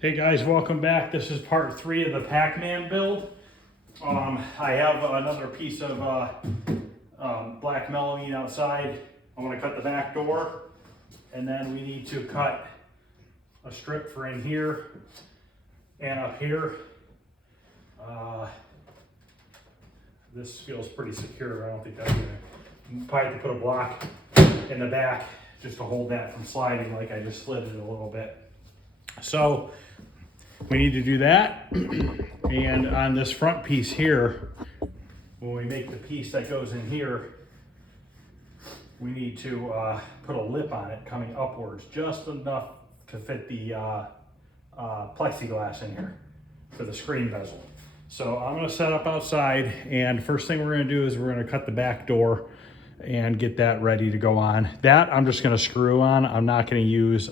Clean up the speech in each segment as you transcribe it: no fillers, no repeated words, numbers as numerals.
Hey guys, welcome back. This is part 3 of the Pac-Man build. I have another piece of black melamine outside. I want to cut the back door, and then we need to cut a strip for in here and up here. This feels pretty secure. I don't think that's gonna, probably have to put a block in the back just to hold that from sliding like I just slid it a little bit. So we need to do that. And on this front piece here, when we make the piece that goes in here, we need to put a lip on it coming upwards, just enough to fit the plexiglass in here for the screen bezel. So I'm gonna set up outside, and first thing we're gonna do is we're gonna cut the back door and get that ready to go on. That I'm just gonna screw on. I'm not gonna use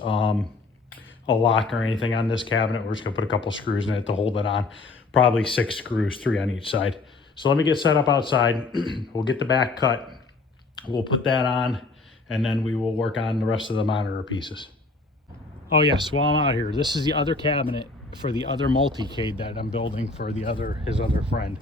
a lock or anything on this cabinet. We're just gonna put a couple screws in it to hold it on. Probably 6 screws, 3 on each side. So let me get set up outside. We'll get the back cut. We'll put that on, and then we will work on the rest of the monitor pieces. Oh yes, while I'm out here, this is the other cabinet for the other multi-cade that I'm building for his other friend.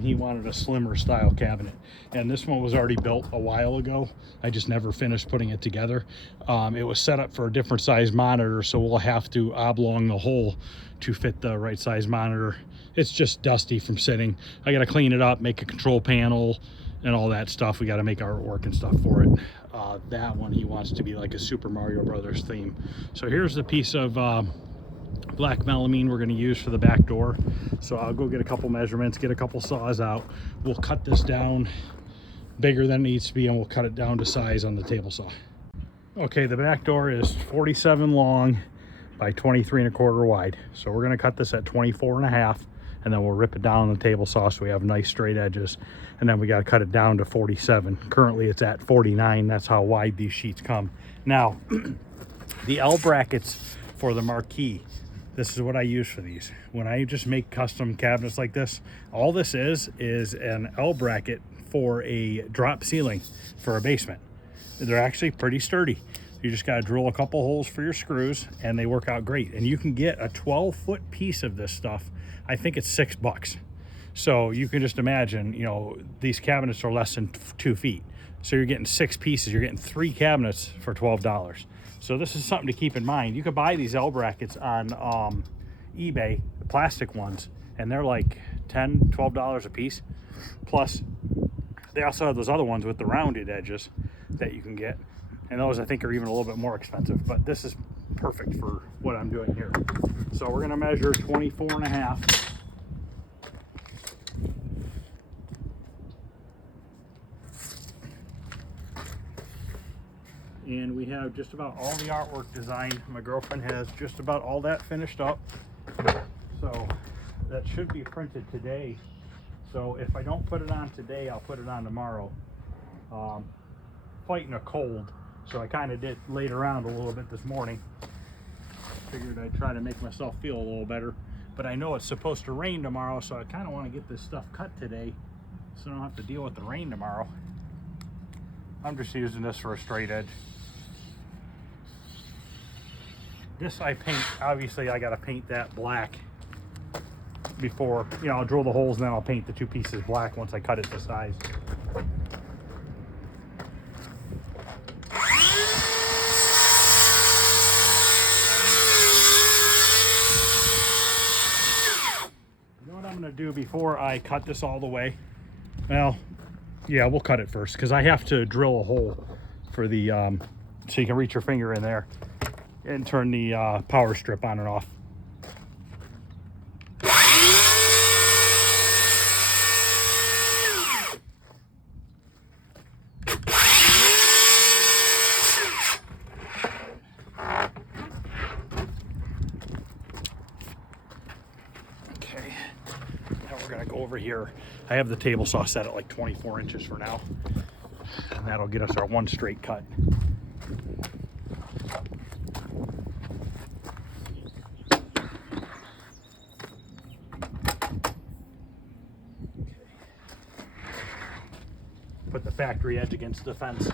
He wanted a slimmer style cabinet, and this one was already built a while ago. I just never finished putting it together. It was set up for a different size monitor, so we'll have to oblong the hole to fit the right size monitor. It's just dusty from sitting. I got to clean it up, make a control panel and all that stuff. We got to make artwork and stuff for it. That one he wants to be like a Super Mario Brothers theme. So here's the piece of black melamine we're going to use for the back door. So I'll go get a couple measurements, get a couple saws out. We'll cut this down bigger than it needs to be, and we'll cut it down to size on the table saw. Okay, the back door is 47 long by 23¼ wide. So we're going to cut this at 24½, and then we'll rip it down on the table saw so we have nice straight edges. And then we got to cut it down to 47. Currently it's at 49. That's how wide these sheets come. Now, the L brackets for the marquee, this is what I use for these. When I just make custom cabinets like this, all this is an L bracket for a drop ceiling for a basement. They're actually pretty sturdy. You just got to drill a couple holes for your screws, and they work out great. And you can get a 12-foot piece of this stuff. I think it's $6. So you can just imagine, you know, these cabinets are less than 2 feet. So you're getting 6 pieces. You're getting 3 cabinets for $12. So this is something to keep in mind. You could buy these L brackets on eBay, the plastic ones, and they're like $10, $12 a piece. Plus, they also have those other ones with the rounded edges that you can get. And those I think are even a little bit more expensive, but this is perfect for what I'm doing here. So we're gonna measure 24½. And we have just about all the artwork designed. My girlfriend has just about all that finished up. So that should be printed today. So if I don't put it on today, I'll put it on tomorrow. Fighting a cold, so I kind of did laid around a little bit this morning. Figured I'd try to make myself feel a little better. But I know it's supposed to rain tomorrow, so I kind of want to get this stuff cut today so I don't have to deal with the rain tomorrow. I'm just using this for a straight edge. This I paint, obviously I got to paint that black before, you know, I'll drill the holes and then I'll paint the 2 pieces black once I cut it to size. You know what I'm going to do before I cut this all the way? Well, yeah, we'll cut it first because I have to drill a hole for the, so you can reach your finger in there and turn the power strip on and off. Okay, now we're gonna go over here. I have the table saw set at like 24 inches for now, and that'll get us our 1 straight cut. Put the factory edge against the fence.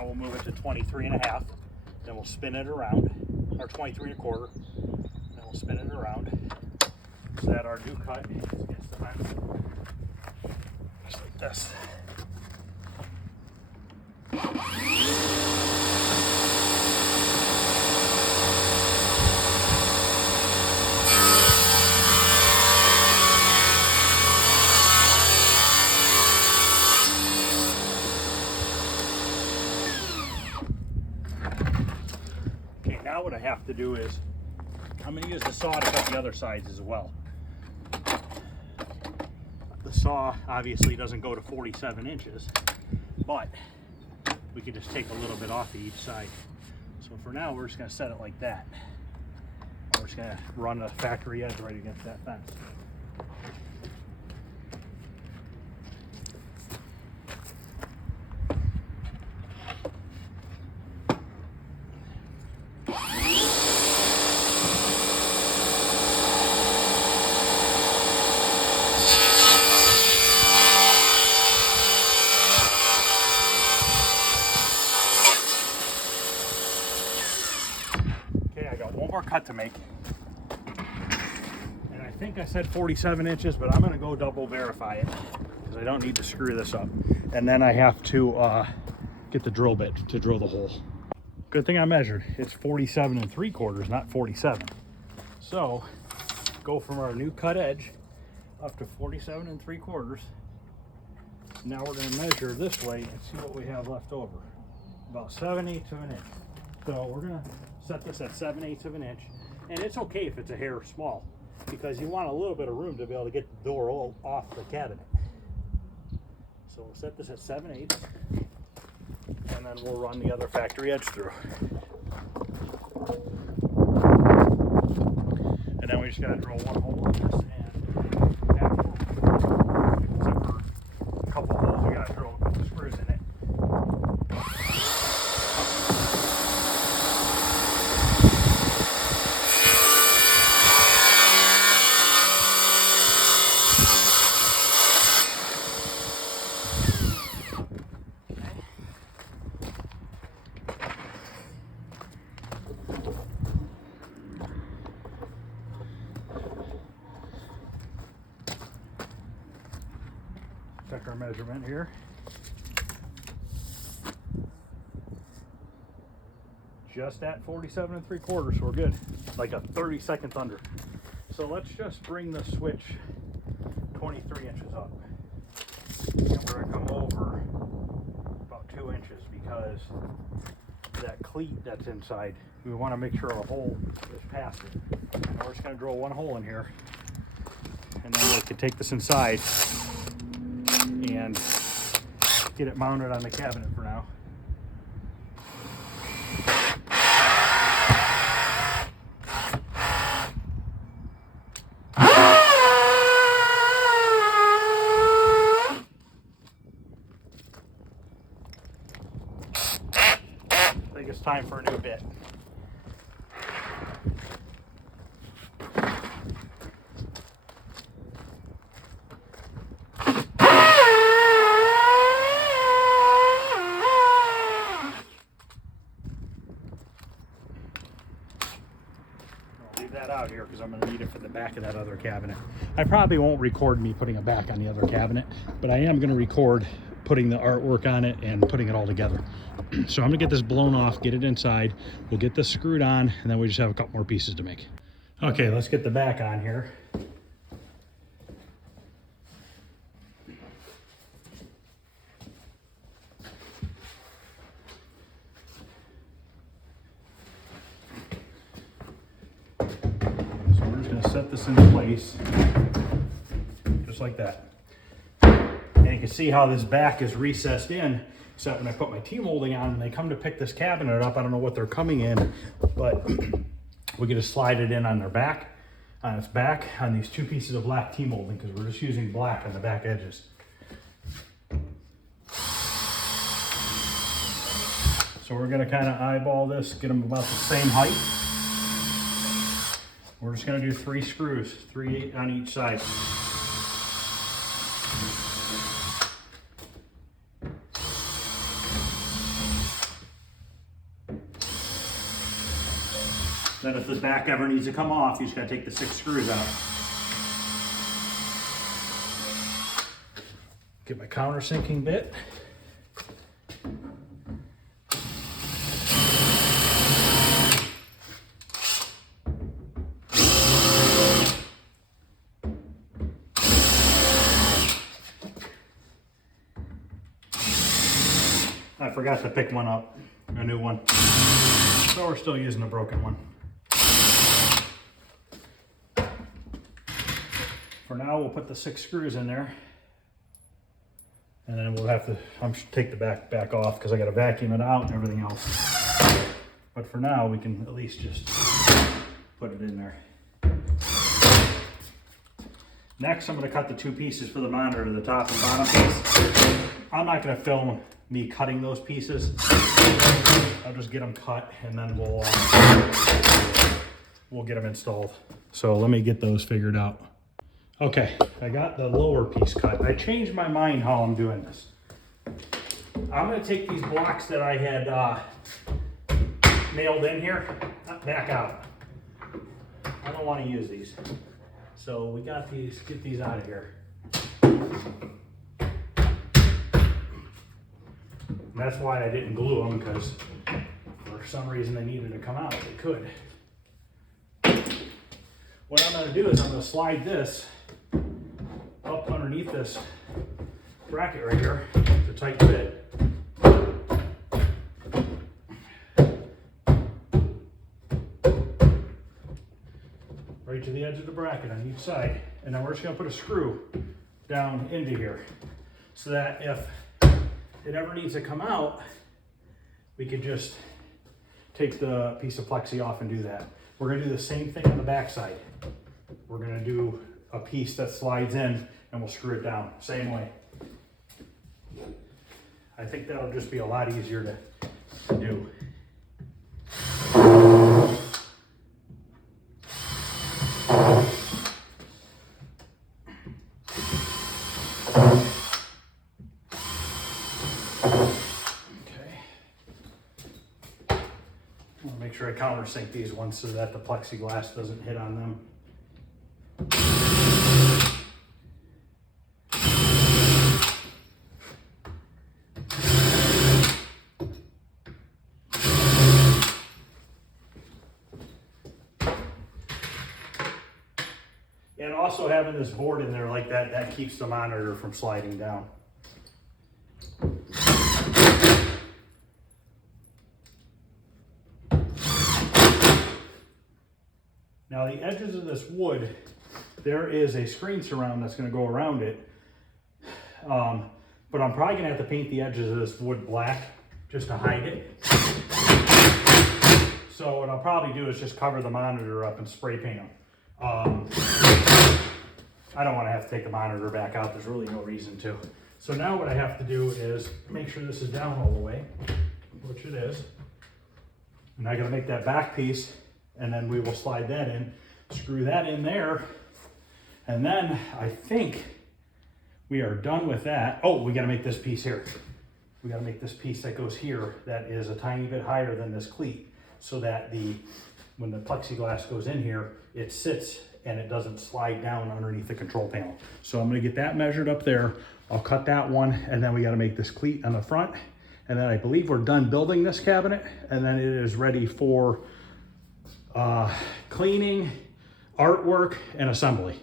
Now we'll move it to 23.5. Then we'll spin it around, or 23.25. Then we'll spin it around. So that our new cut is against the fence. Just like this. Now what I have to do is, I'm going to use the saw to cut the other sides as well. The saw obviously doesn't go to 47 inches, but we could just take a little bit off of each side. So for now, we're just going to set it like that. We're just going to run the factory edge right against that fence. One more cut to make, and I think I said 47 inches, but I'm going to go double verify it because I don't need to screw this up, and then I have to get the drill bit to drill the hole. Good thing I measured. It's 47.75, not 47. So go from our new cut edge up to 47.75. Now we're going to measure this way and see what we have left over. About 7/8 of an inch. So we're going to set this at 7/8 of an inch, and it's okay if it's a hair small because you want a little bit of room to be able to get the door off the cabinet. So we'll set this at 7/8, and then we'll run the other factory edge through. And then we just got to drill one hole in this, and except for a couple holes, we got to drill a couple screws in it. Check our measurement here. Just at 47.75, so we're good. Like a 30 seconds under. So let's just bring the switch 23 inches up. And we're gonna come over about 2 inches because that cleat that's inside, we want to make sure our hole is past it. And we're just gonna drill one hole in here, and then we can take this inside and get it mounted on the cabinet for now. I think it's time for a new bit. That out here because I'm going to need it for the back of that other cabinet. I probably won't record me putting it back on the other cabinet, but I am going to record putting the artwork on it and putting it all together. So I'm going to get this blown off, get it inside, we'll get this screwed on, and then we just have a couple more pieces to make. Okay, let's get the back on here. Set this into place just like that, and you can see how this back is recessed in, except when I put my T-molding on and they come to pick this cabinet up, I don't know what they're coming in, but we can just slide it in on their back, on its back, on these two pieces of black T-molding, because we're just using black on the back edges. So we're going to kind of eyeball this, get them about the same height. We're just going to do 3 screws, 3 on each side. Then if the back ever needs to come off, you just gotta take the 6 screws out. Get my countersinking bit. I forgot to pick one up, a new one. So we're still using a broken one. For now, we'll put the 6 screws in there. And then we'll have to take the back off because I got to vacuum it out and everything else. But for now, we can at least just put it in there. Next, I'm going to cut the 2 pieces for the monitor, the top and bottom piece. I'm not going to film me cutting those pieces. I'll just get them cut and then we'll get them installed. So let me get those figured out. Okay, I got the lower piece cut. I changed my mind how I'm doing this. I'm gonna take these blocks that I had nailed in here, back out. I don't wanna use these. So we got these, get these out of here. And that's why I didn't glue them, because for some reason they needed to come out. They could. What I'm gonna do is I'm gonna slide this up underneath this bracket right here to tight fit. Right to the edge of the bracket on each side. And then we're just gonna put a screw down into here so that if it ever needs to come out, we could just take the piece of plexi off and do that. We're gonna do the same thing on the back side. We're gonna do a piece that slides in and we'll screw it down, same way. I think that'll just be a lot easier to do. Make sure I countersink these ones so that the plexiglass doesn't hit on them. And also having this board in there like that, that keeps the monitor from sliding down. Now the edges of this wood, there is a screen surround that's gonna go around it. But I'm probably gonna have to paint the edges of this wood black just to hide it. So what I'll probably do is just cover the monitor up and spray paint them. I don't wanna have to take the monitor back out. There's really no reason to. So now what I have to do is make sure this is down all the way, which it is. And I gotta make that back piece, and then we will slide that in, screw that in there, and then I think we are done with that. Oh, we gotta make this piece here. We gotta make this piece that goes here that is a tiny bit higher than this cleat, so that when the plexiglass goes in here, it sits and it doesn't slide down underneath the control panel. So I'm gonna get that measured up there. I'll cut that one, and then we gotta make this cleat on the front. And then I believe we're done building this cabinet, and then it is ready for cleaning, artwork, and assembly.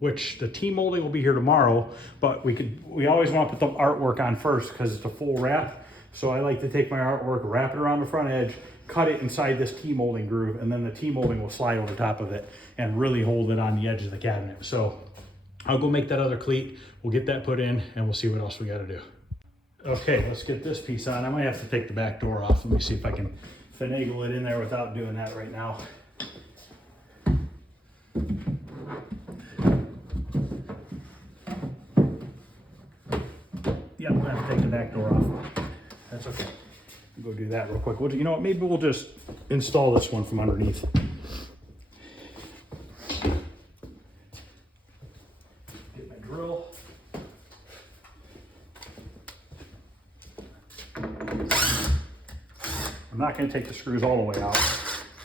Which the T-molding will be here tomorrow, but we always want to put the artwork on first because it's a full wrap. So I like to take my artwork, wrap it around the front edge, cut it inside this T-molding groove, and then the T-molding will slide over top of it and really hold it on the edge of the cabinet. So I'll go make that other cleat, we'll get that put in, and we'll see what else we gotta do. Okay, let's get this piece on. I might have to take the back door off. Let me see if I can finagle it in there without doing that right now. Yeah, I'm gonna have to take the back door off. That's okay. Go do that real quick. You know what, maybe we'll just install this one from underneath. Get my drill. I'm not going to take the screws all the way out.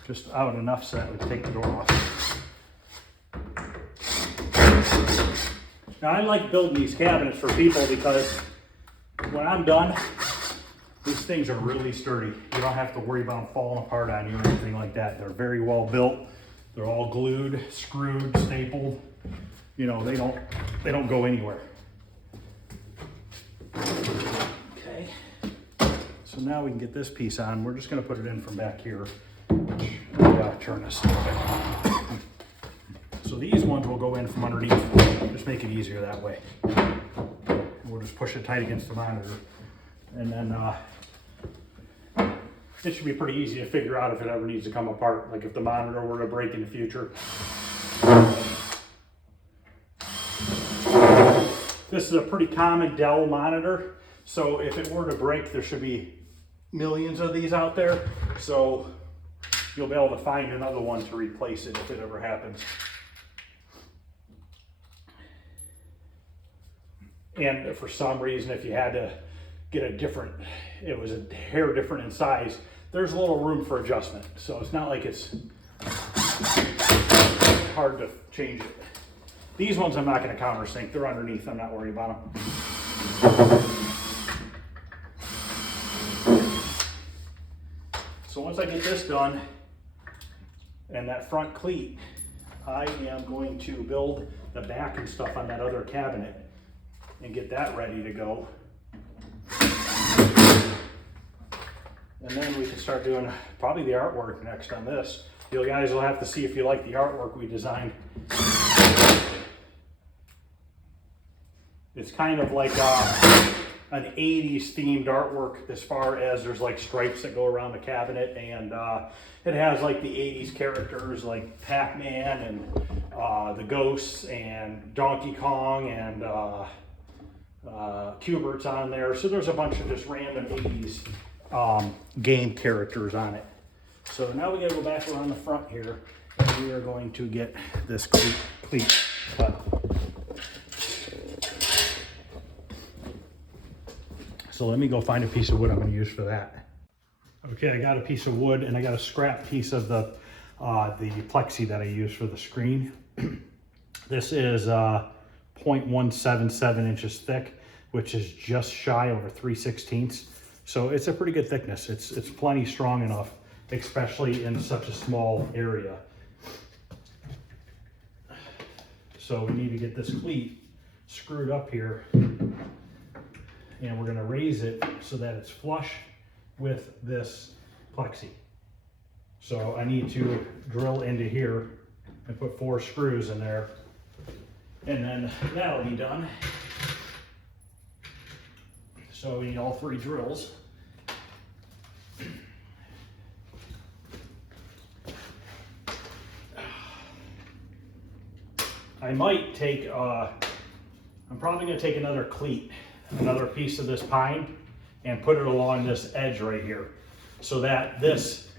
just out enough so that would take the door off. Now I like building these cabinets for people because when I'm done, these things are really sturdy. You don't have to worry about them falling apart on you or anything like that. They're very well built. They're all glued, screwed, stapled. You know, they don't go anywhere. Okay. So now we can get this piece on. We're just gonna put it in from back here. Turn this. So these ones will go in from underneath. Just make it easier that way. And we'll just push it tight against the monitor. And then it should be pretty easy to figure out if it ever needs to come apart. Like if the monitor were to break in the future. This is a pretty common Dell monitor. So if it were to break, there should be millions of these out there. So you'll be able to find another one to replace it if it ever happens. And if for some reason, if you had to get a different, it was a hair different in size, there's a little room for adjustment. So it's not like it's hard to change it. These ones I'm not going to countersink. They're underneath. I'm not worried about them. So once I get this done and that front cleat, I am going to build the back and stuff on that other cabinet and get that ready to go. And then we can start doing probably the artwork next on this. You guys will have to see if you like the artwork we designed. It's kind of like an 80s themed artwork as far as there's like stripes that go around the cabinet, and it has like the 80s characters like Pac-Man and the Ghosts and Donkey Kong and Q*bert's on there. So there's a bunch of just random 80s game characters on it. So now we gotta go back around the front here and we are going to get this cleat cut. So let me go find a piece of wood I'm going to use for that. Okay, I got a piece of wood and I got a scrap piece of the plexi that I use for the screen. This is 0.177 inches thick, which is just shy over 3/16. So it's a pretty good thickness. It's plenty strong enough, especially in such a small area. So we need to get this cleat screwed up here. And we're going to raise it so that it's flush with this plexi. So I need to drill into here and put 4 screws in there, and then that'll be done. So we need all 3 drills. I might take, I'm probably going to take another cleat, another piece of this pine, and put it along this edge right here so that this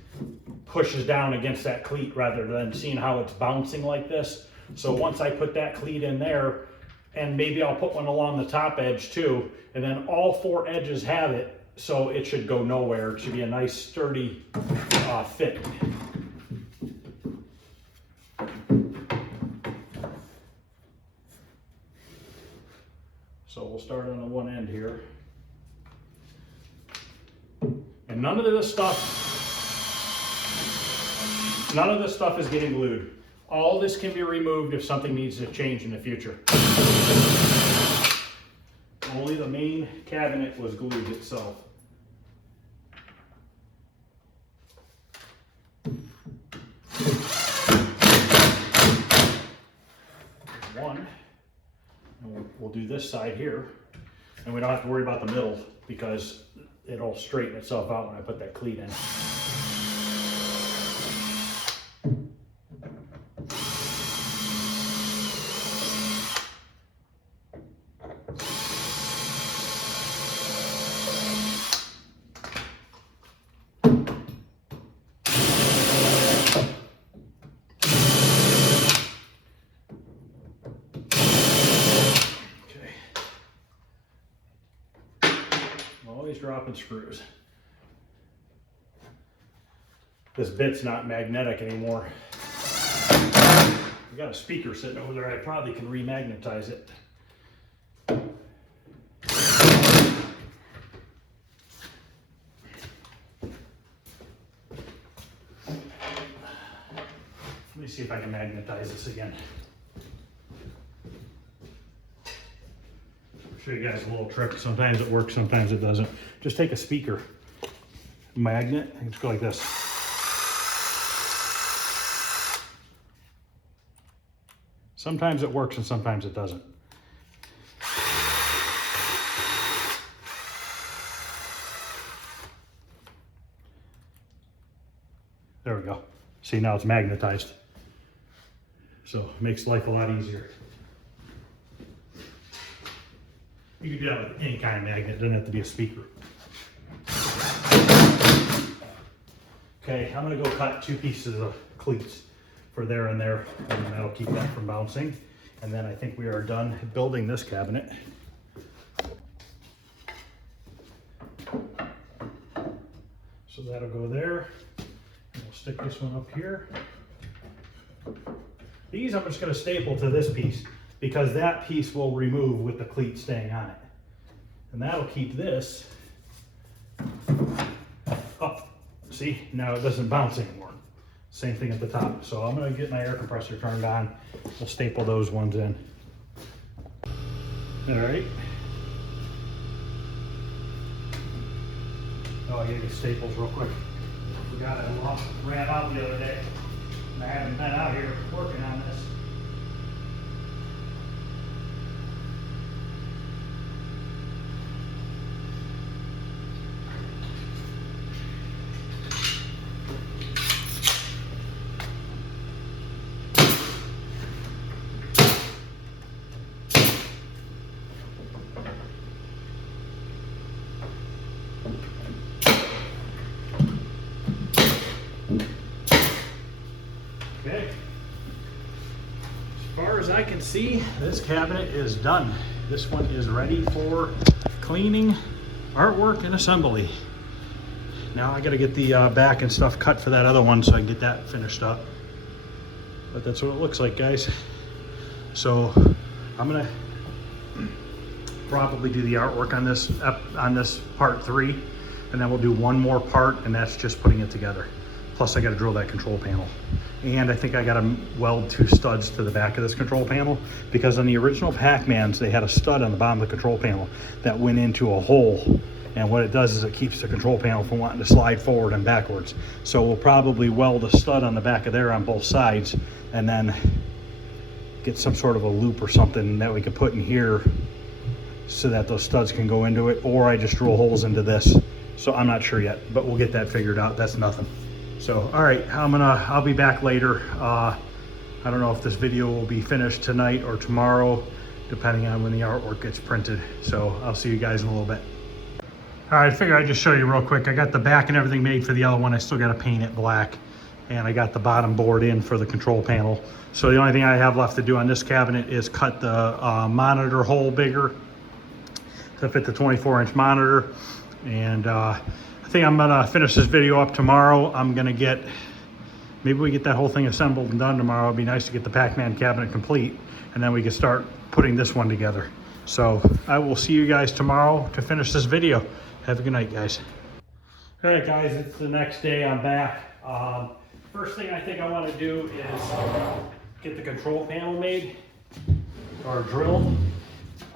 pushes down against that cleat rather than seeing how it's bouncing like this. So once I put that cleat in there, and maybe I'll put one along the top edge too, and then all 4 edges have it, so it should go nowhere. It should be a nice sturdy fit. So we'll start on the one end here. And none of this stuff is getting glued. All this can be removed if something needs to change in the future. Only the main cabinet was glued itself. One. And we'll do this side here, and we don't have to worry about the middle because it'll straighten itself out when I put that cleat in. Always dropping screws. this bit's not magnetic anymore. We got a speaker sitting over there. I probably can remagnetize it. Let me see if I can magnetize this again. I'll show you guys a little trick. Sometimes it works, sometimes it doesn't. Just take a speaker magnet and just go like this. Sometimes it works and sometimes it doesn't. There we go. See, now it's magnetized. So it makes life a lot easier. You can do that with any kind of magnet, it doesn't have to be a speaker. Okay, I'm gonna go cut 2 pieces of cleats for there and there, and that'll keep that from bouncing. And then I think we are done building this cabinet. So that'll go there. And we'll stick this one up here. These I'm just going to staple to this piece because that piece will remove with the cleat staying on it. And that'll keep this up. See, now it doesn't bounce anymore. Same thing at the top. So I'm going to get my air compressor turned on. We'll staple those ones in. All right. Oh, I gotta get staples real quick. Forgot I ran out the other day. And I haven't been out here working on this. Okay. As far as I can see, this cabinet is done. This one is ready for cleaning, artwork, and assembly. Now I gotta get the back and stuff cut for that other one so I can get that finished up. But that's what it looks like, guys. So I'm gonna probably do the artwork on this part 3, and then we'll do one more part, and that's just putting it together. Plus I gotta drill that control panel. And I think I gotta weld 2 studs to the back of this control panel, because on the original Pac-Mans, they had a stud on the bottom of the control panel that went into a hole. And what it does is it keeps the control panel from wanting to slide forward and backwards. So we'll probably weld a stud on the back of there on both sides, and then get some sort of a loop or something that we can put in here so that those studs can go into it, or I just drill holes into this. So I'm not sure yet, but we'll get that figured out. That's nothing. So, all right, I'll be back later. I don't know if this video will be finished tonight or tomorrow, depending on when the artwork gets printed. So I'll see you guys in a little bit. All right, I figured I'd just show you real quick. I got the back and everything made for the other one. I still got to paint it black. And I got the bottom board in for the control panel. So the only thing I have left to do on this cabinet is cut the monitor hole bigger to fit the 24-inch monitor. And I think I'm gonna finish this video up tomorrow. I'm gonna maybe we get that whole thing assembled and done tomorrow. It'd be nice to get the Pac-Man cabinet complete, and then we can start putting this one together. So I will see you guys tomorrow to finish this video. Have a good night, guys. All right, guys, it's the next day. I'm back. First thing I think I want to do is get the control panel made or drilled.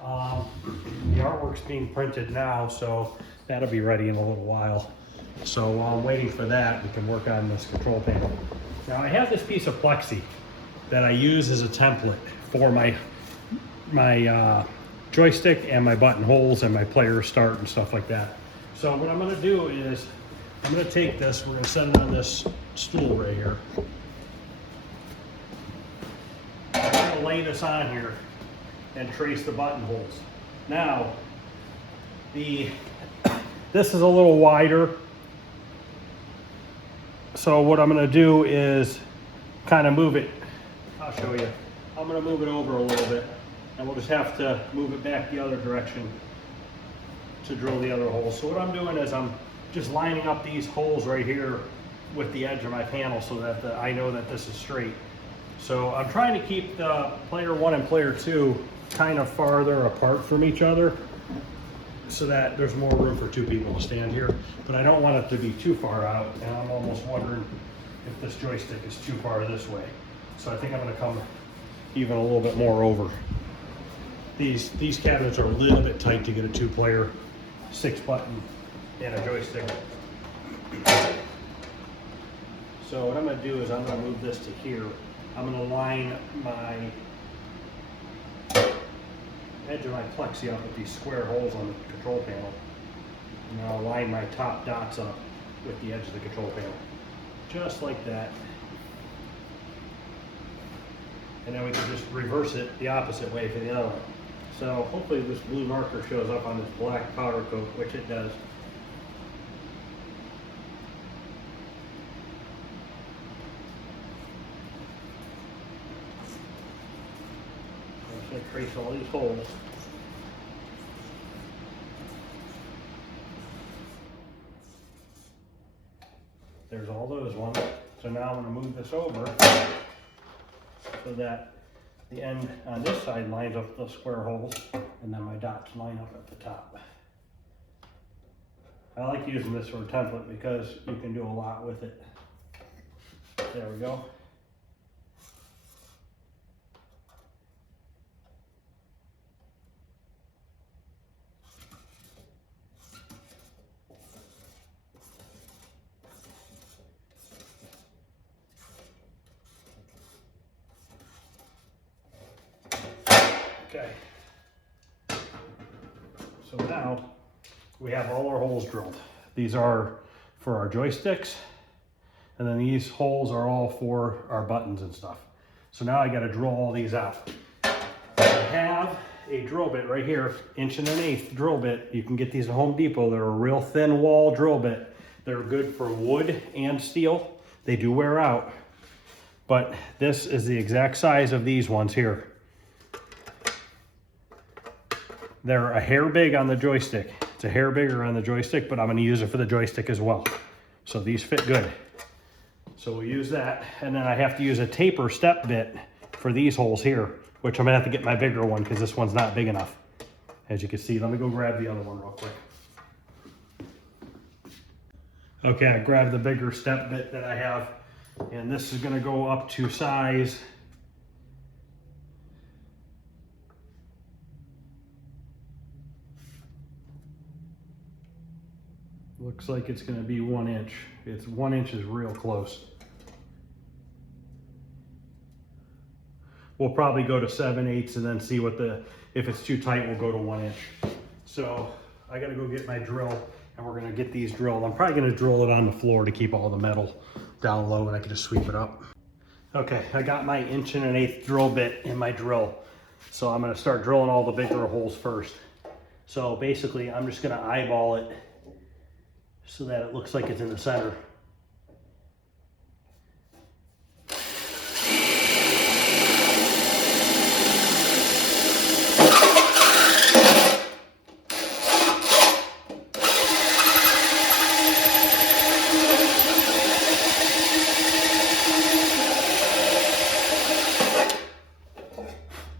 The artwork's being printed now, so that'll be ready in a little while. So while I'm waiting for that, we can work on this control panel. Now I have this piece of plexi that I use as a template for my joystick and my button holes and my player start and stuff like that. So what I'm gonna do is, I'm gonna take this, we're gonna set it on this stool right here. I'm gonna lay this on here and trace the button holes. Now, this is a little wider. So what I'm gonna do is kind of move it. I'll show you. I'm gonna move it over a little bit, and we'll just have to move it back the other direction to drill the other hole. So what I'm doing is I'm just lining up these holes right here with the edge of my panel so that I know that this is straight. So I'm trying to keep the player 1 and player 2 kind of farther apart from each other so that there's more room for 2 people to stand here. But I don't want it to be too far out, and I'm almost wondering if this joystick is too far this way. So I think I'm going to come even a little bit more over. These cabinets are a little bit tight to get a 2-player 6-button and a joystick. So what I'm going to do is I'm going to move this to here. I'm going to line my edge of my plexi up with these square holes on the control panel. And I'll line my top dots up with the edge of the control panel. Just like that. And then we can just reverse it the opposite way for the other one. So hopefully this blue marker shows up on this black powder coat, which it does. I'm just going to trace all these holes. There's all those ones. So now I'm going to move this over so that the end on this side lines up the square holes, and then my dots line up at the top. I like using this for a template because you can do a lot with it. There we go. Okay, so now we have all our holes drilled. These are for our joysticks, and then these holes are all for our buttons and stuff. So now I got to drill all these out. I have a drill bit right here, 1.125" drill bit. You can get these at Home Depot. They're a real thin wall drill bit. They're good for wood and steel. They do wear out, but this is the exact size of these ones here. They're a hair big on the joystick. It's a hair bigger on the joystick, but I'm going to use it for the joystick as well. So these fit good. So we'll use that. And then I have to use a taper step bit for these holes here, which I'm going to have to get my bigger one because this one's not big enough. As you can see, let me go grab the other one real quick. Okay, I grabbed the bigger step bit that I have, and this is going to go up to size . Looks like it's going to be 1 inch. It's 1 inch is real close. We'll probably go to 7/8 and then see what if it's too tight, we'll go to 1 inch. So I got to go get my drill, and we're going to get these drilled. I'm probably going to drill it on the floor to keep all the metal down low, and I can just sweep it up. Okay, I got my 1.125" drill bit in my drill. So I'm going to start drilling all the bigger holes first. So basically, I'm just going to eyeball it so that it looks like it's in the center.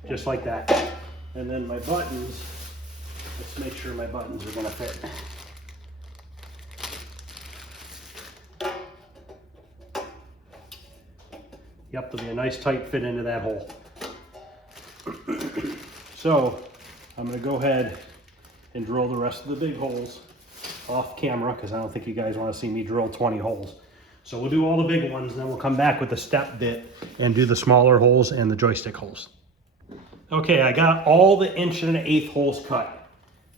Just like that. And then my buttons, let's make sure my buttons are going to fit. Yep, there'll be a nice tight fit into that hole. So I'm going to go ahead and drill the rest of the big holes off camera because I don't think you guys want to see me drill 20 holes. So we'll do all the big ones, and then we'll come back with the step bit and do the smaller holes and the joystick holes. Okay, I got all the 1.125" holes cut.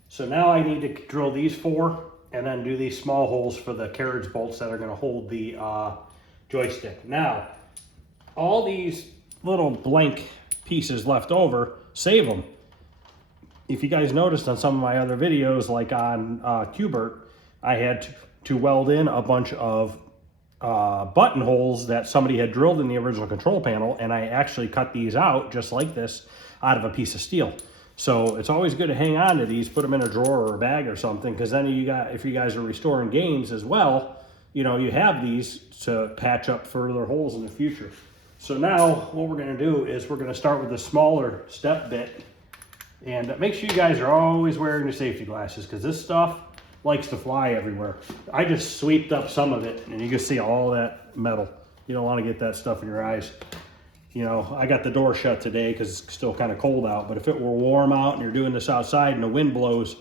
So now I need to drill these 4 and then do these small holes for the carriage bolts that are going to hold the joystick. Now, all these little blank pieces left over, save them. If you guys noticed on some of my other videos, like on Qbert, I had to weld in a bunch of buttonholes that somebody had drilled in the original control panel, and I actually cut these out just like this out of a piece of steel. So it's always good to hang on to these, put them in a drawer or a bag or something, because then if you guys are restoring games as well, you know, you have these to patch up further holes in the future. So now what we're gonna do is we're gonna start with a smaller step bit, and make sure you guys are always wearing your safety glasses, because this stuff likes to fly everywhere. I just sweeped up some of it and you can see all that metal. You don't want to get that stuff in your eyes. You know, I got the door shut today because it's still kind of cold out, but if it were warm out and you're doing this outside and the wind blows,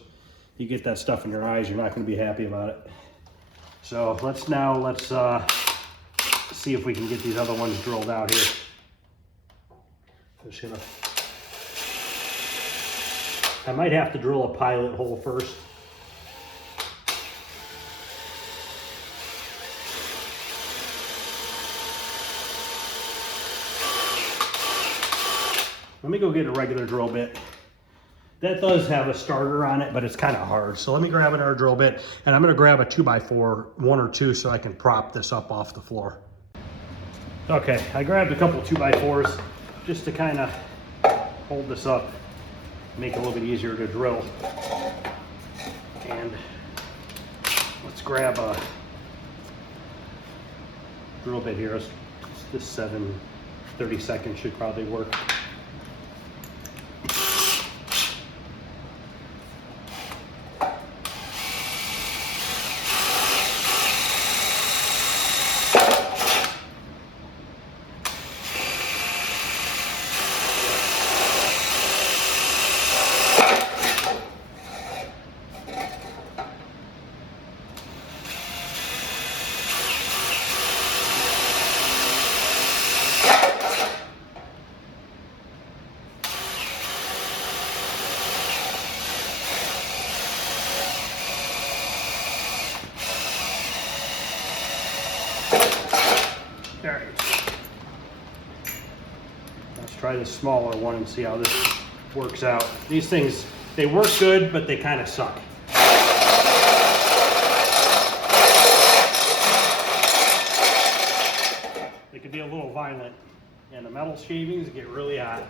you get that stuff in your eyes, you're not going to be happy about it. So let's see if we can get these other ones drilled out here. Just gonna, I might have to drill a pilot hole first. Let me go get a regular drill bit. That does have a starter on it, but it's kind of hard. So let me grab another drill bit, and I'm gonna grab a 2x4, 1 or 2, so I can prop this up off the floor. Okay, I grabbed a couple 2x4s just to kind of hold this up, make it a little bit easier to drill. And let's grab a drill bit here. This 7/32 should probably work. There it is. Let's try this smaller one and see how this works out. These things, they work good, but they kind of suck. They can be a little violent, and the metal shavings get really hot.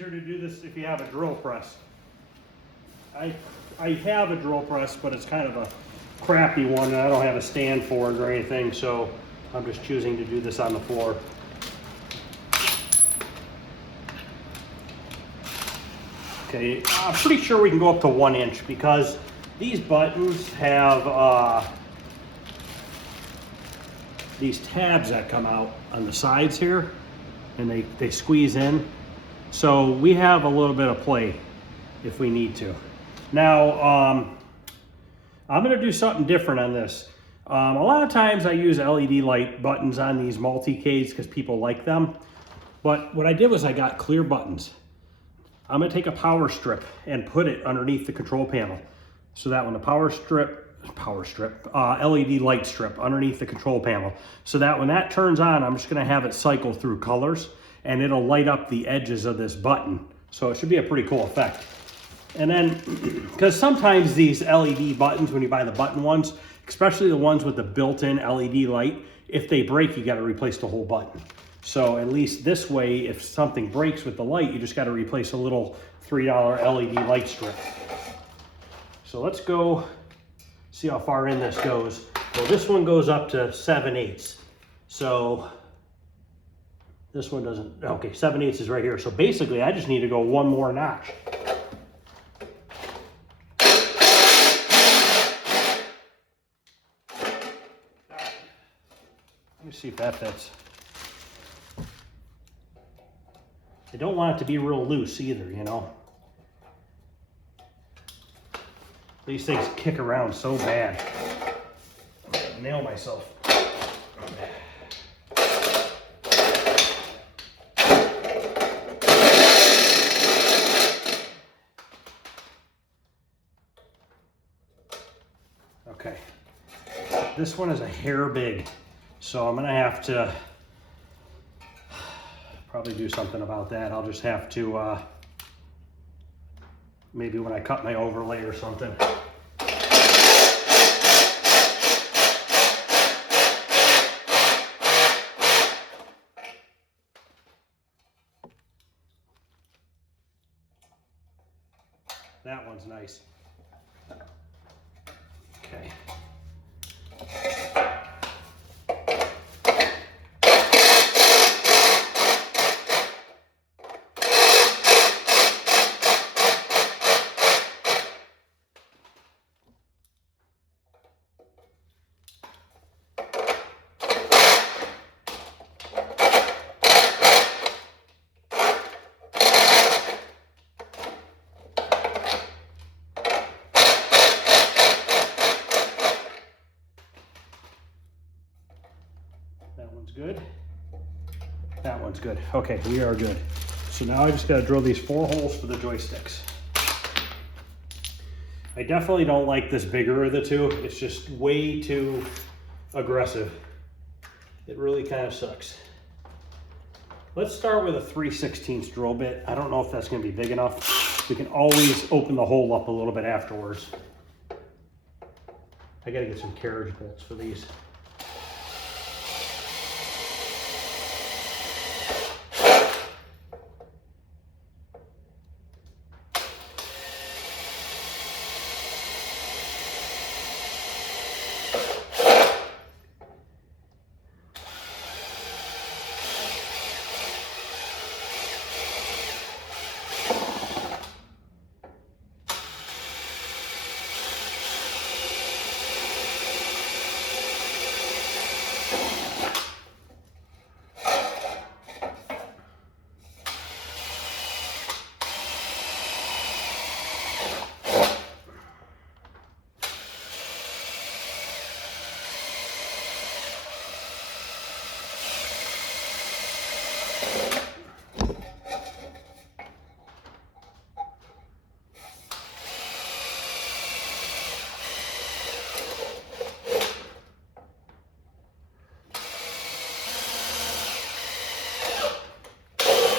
To do this if you have a drill press. I have a drill press, but it's kind of a crappy one, and I don't have a stand for it or anything, so I'm just choosing to do this on the floor. Okay, I'm pretty sure we can go up to 1 inch, because these buttons have these tabs that come out on the sides here, and they squeeze in. So we have a little bit of play if we need to. Now, I'm gonna do something different on this. A lot of times I use LED light buttons on these multi-Ks because people like them. But what I did was I got clear buttons. I'm gonna take a power strip and put it underneath the control panel, so that when the LED light strip underneath the control panel, so that when that turns on, I'm just gonna have it cycle through colors, and it'll light up the edges of this button. So it should be a pretty cool effect. And then, because sometimes these LED buttons, when you buy the button ones, especially the ones with the built-in LED light, if they break, you gotta replace the whole button. So at least this way, if something breaks with the light, you just gotta replace a little $3 LED light strip. So let's go see how far in this goes. Well, this one goes up to 7/8. So this one doesn't, okay, 7/8 is right here. So basically I just need to go one more notch. Let me see if that fits. I don't want it to be real loose either, you know. These things kick around so bad. I'm gonna nail myself. Okay, this one is a hair big, so I'm gonna have to probably do something about that. I'll just have to, maybe when I cut my overlay or something. That one's nice. Okay. That one's good. That one's good. Okay, we are good. So now I just gotta drill these 4 holes for the joysticks. I definitely don't like this bigger of the two. It's just way too aggressive. It really kind of sucks. Let's start with a 3/16 drill bit. I don't know if that's gonna be big enough. We can always open the hole up a little bit afterwards. I gotta get some carriage bolts for these.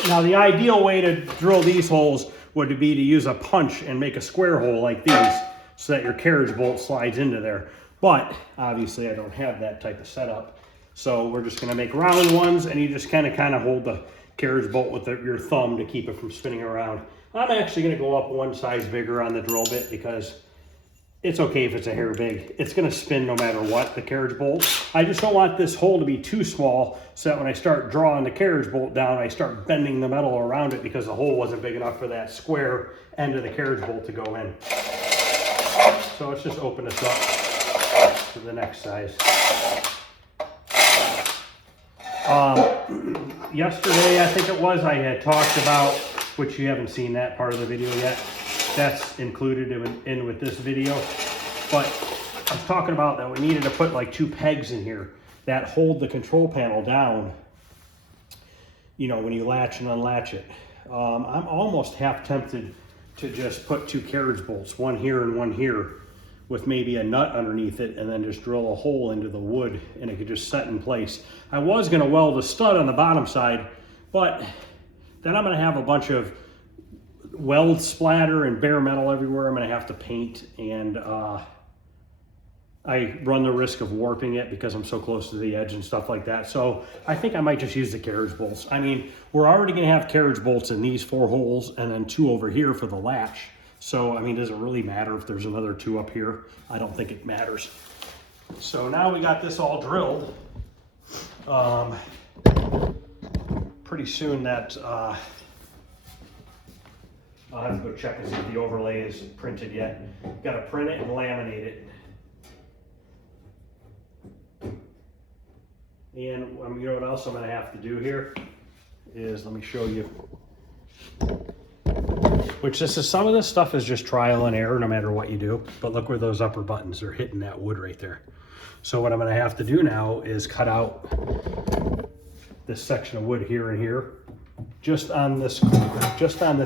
Now the ideal way to drill these holes would be to use a punch and make a square hole like these so that your carriage bolt slides into there. But obviously I don't have that type of setup. So we're just gonna make round ones, and you just kind of hold the carriage bolt with your thumb to keep it from spinning around. I'm actually gonna go up one size bigger on the drill bit because it's okay if it's a hair big. It's gonna spin no matter what, the carriage bolt. I just don't want this hole to be too small so that when I start drawing the carriage bolt down, I start bending the metal around it because the hole wasn't big enough for that square end of the carriage bolt to go in. So let's just open this up to the next size. Yesterday, I think it was, I had talked about, which you haven't seen that part of the video yet, that's included in with this video, but I was talking about that we needed to put like 2 pegs in here that hold the control panel down, you know, when you latch and unlatch it. I'm almost half tempted to just put 2 carriage bolts, one here and one here, with maybe a nut underneath it, and then just drill a hole into the wood and it could just set in place. I was gonna weld a stud on the bottom side, but then I'm gonna have a bunch of weld splatter and bare metal everywhere. I'm gonna have to paint, and I run the risk of warping it because I'm so close to the edge and stuff like that. So I think I might just use the carriage bolts. I mean, we're already gonna have carriage bolts in these 4 holes and then 2 over here for the latch. So, I mean, does it really matter if there's another 2 up here? I don't think it matters. So now we got this all drilled. Pretty soon that, I'll have to go check and see if the overlay is printed yet. Got to print it and laminate it. And you know what else I'm going to have to do here is, let me show you. which some of this stuff is just trial and error no matter what you do. But look where those upper buttons are hitting that wood right there. So what I'm gonna have to do now is cut out this section of wood here and here, just on this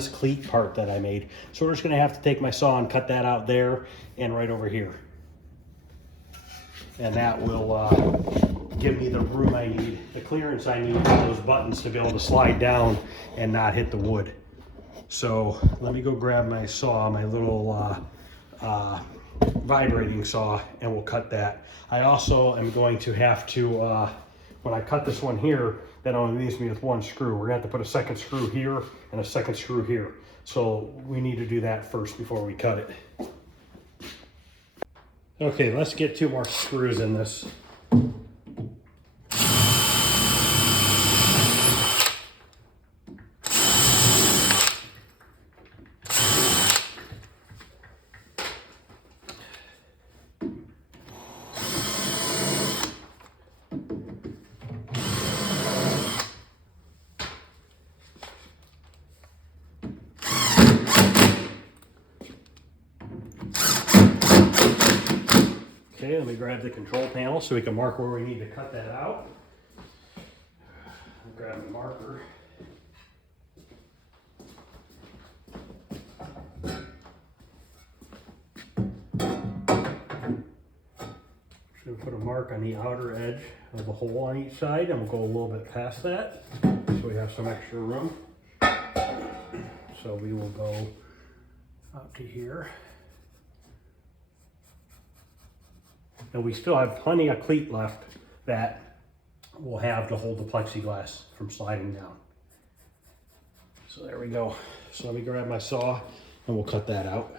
cleat part that I made. So we're just gonna have to take my saw and cut that out there and right over here. And that will give me the room I need, the clearance I need for those buttons to be able to slide down and not hit the wood. So let me go grab my saw, my little vibrating saw, and we'll cut that. I also am going to have to, when I cut this one here, that only leaves me with one screw. We're gonna have to put a second screw here and a second screw here. So we need to do that first before we cut it. Okay, let's get 2 more screws in this. Okay, let me grab the control panel so we can mark where we need to cut that out. I'll grab the marker. Just going to put a mark on the outer edge of the hole on each side, and we'll go a little bit past that so we have some extra room. So we will go up to here. And we still have plenty of cleat left that we'll have to hold the plexiglass from sliding down. So there we go. So let me grab my saw and we'll cut that out.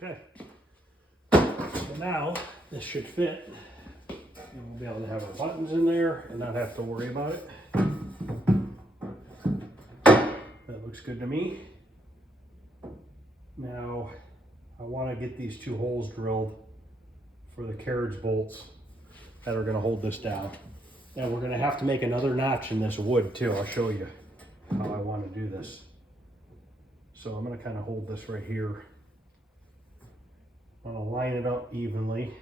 Okay, so now this should fit, and we'll be able to have our buttons in there and not have to worry about it. That looks good to me. Now I want to get these 2 holes drilled for the carriage bolts that are going to hold this down. And we're going to have to make another notch in this wood too. I'll show you how I want to do this. So I'm going to kind of hold this right here. I'm going to line it up evenly,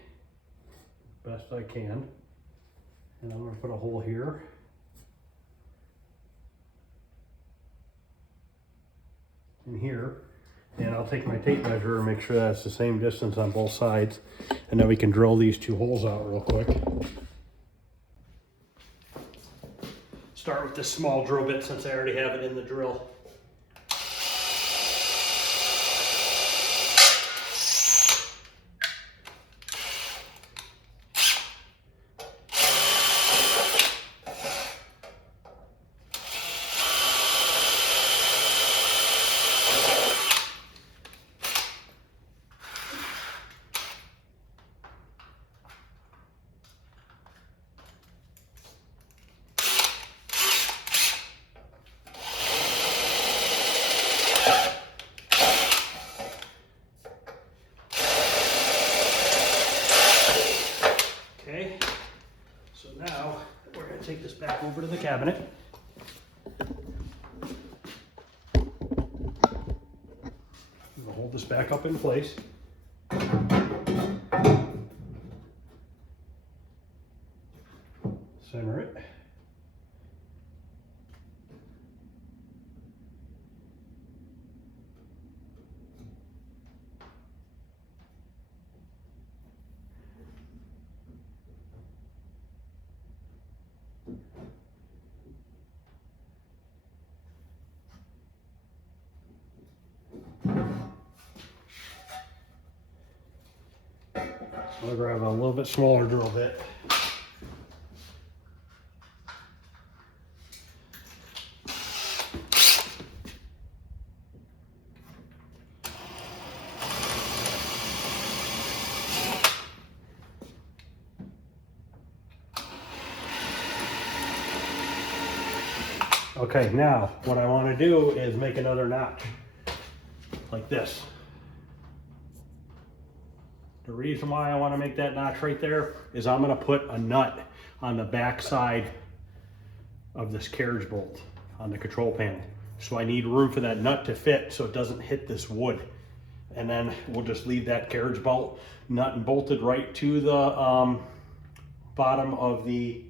best I can. And I'm going to put a hole here. And here. And I'll take my tape measure and make sure that's the same distance on both sides. And then we can drill these 2 holes out real quick. Start with this small drill bit since I already have it in the drill. Okay, so now we're going to take this back over to the cabinet. We'll hold this back up in place. Center it. I'll grab a little bit smaller drill bit. Okay, now what I want to do is make another notch like this. The reason why I want to make that notch right there is I'm going to put a nut on the back side of this carriage bolt on the control panel. So I need room for that nut to fit so it doesn't hit this wood. And then we'll just leave that carriage bolt nut and bolted right to the bottom of the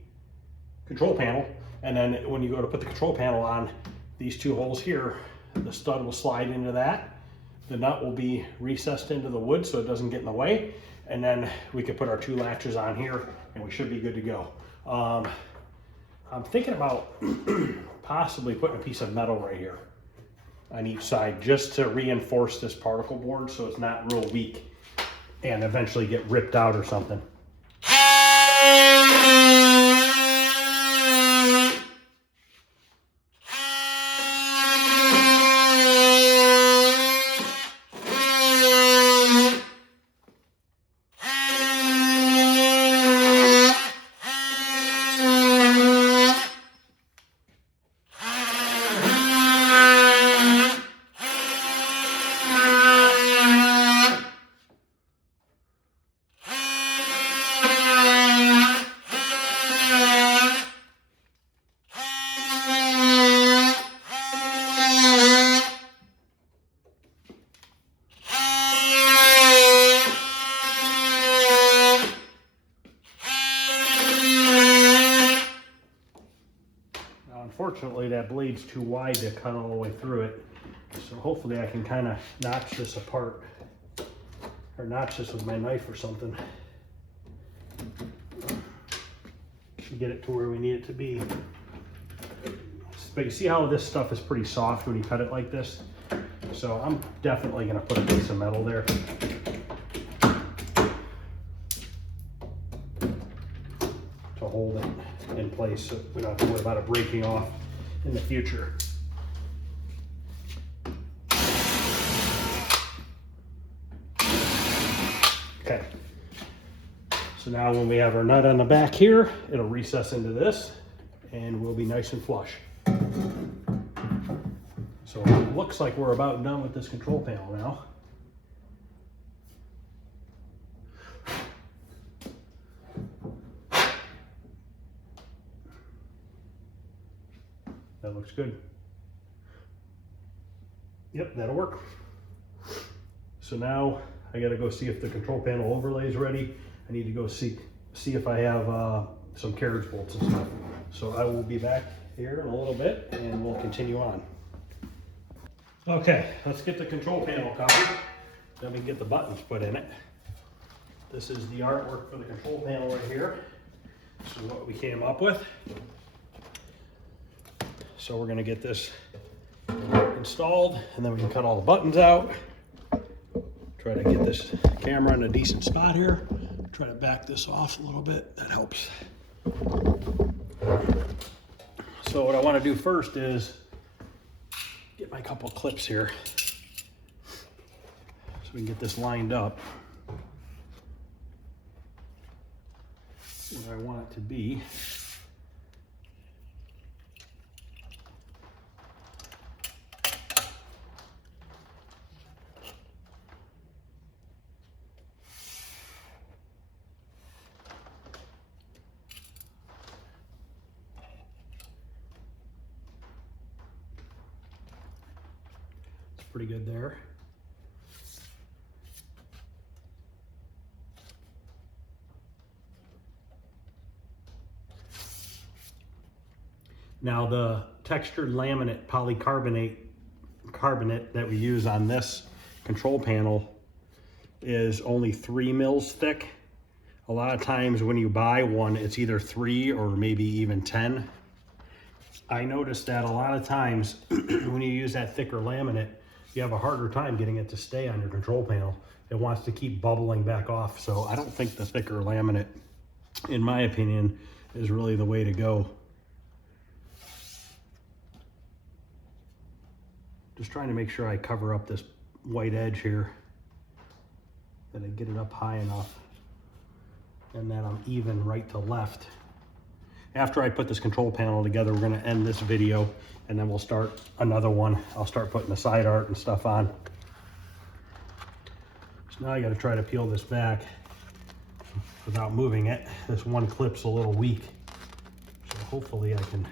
control panel. And then when you go to put the control panel on, these two holes here, the stud will slide into that. The nut will be recessed into the wood so it doesn't get in the way. And then we can put our two latches on here and we should be good to go. I'm thinking about possibly putting a piece of metal right here on each side just to reinforce this particle board so it's not real weak and eventually get ripped out or something. Unfortunately, that blade's too wide to cut all the way through it. So hopefully I can kind of notch this apart or notch this with my knife or something to get it to where we need it to be. But you see how this stuff is pretty soft when you cut it like this? So I'm definitely going to put a piece of metal there. To hold it in place so we don't have to worry about it breaking off in the future. Okay, so now when we have our nut on the back here, it'll recess into this and we'll be nice and flush. So it looks like we're about done with this control panel now. That looks good. Yep, that'll work. So now I gotta go see if the control panel overlay is ready. I need to go see if I have some carriage bolts and stuff. So I will be back here in a little bit and we'll continue on. Okay, let's get the control panel covered. Then we can get the buttons put in it. This is the artwork for the control panel right here. This is what we came up with. So we're gonna get this installed and then we can cut all the buttons out. Try to get this camera in a decent spot here. Try to back this off a little bit, that helps. So what I wanna do first is get my couple clips here so we can get this lined up where I want it to be. Pretty good there. Now the textured laminate polycarbonate that we use on this control panel is only 3 mils thick. A lot of times when you buy one, it's either 3 or maybe even 10. I noticed that a lot of times when you use that thicker laminate, you have a harder time getting it to stay on your control panel. It wants to keep bubbling back off. So I don't think the thicker laminate, in my opinion, is really the way to go. Just trying to make sure I cover up this white edge here, that I get it up high enough, and that I'm even right to left. After I put this control panel together, we're gonna end this video, and then we'll start another one. I'll start putting the side art and stuff on. So now I gotta try to peel this back without moving it. This one clip's a little weak, so hopefully I can.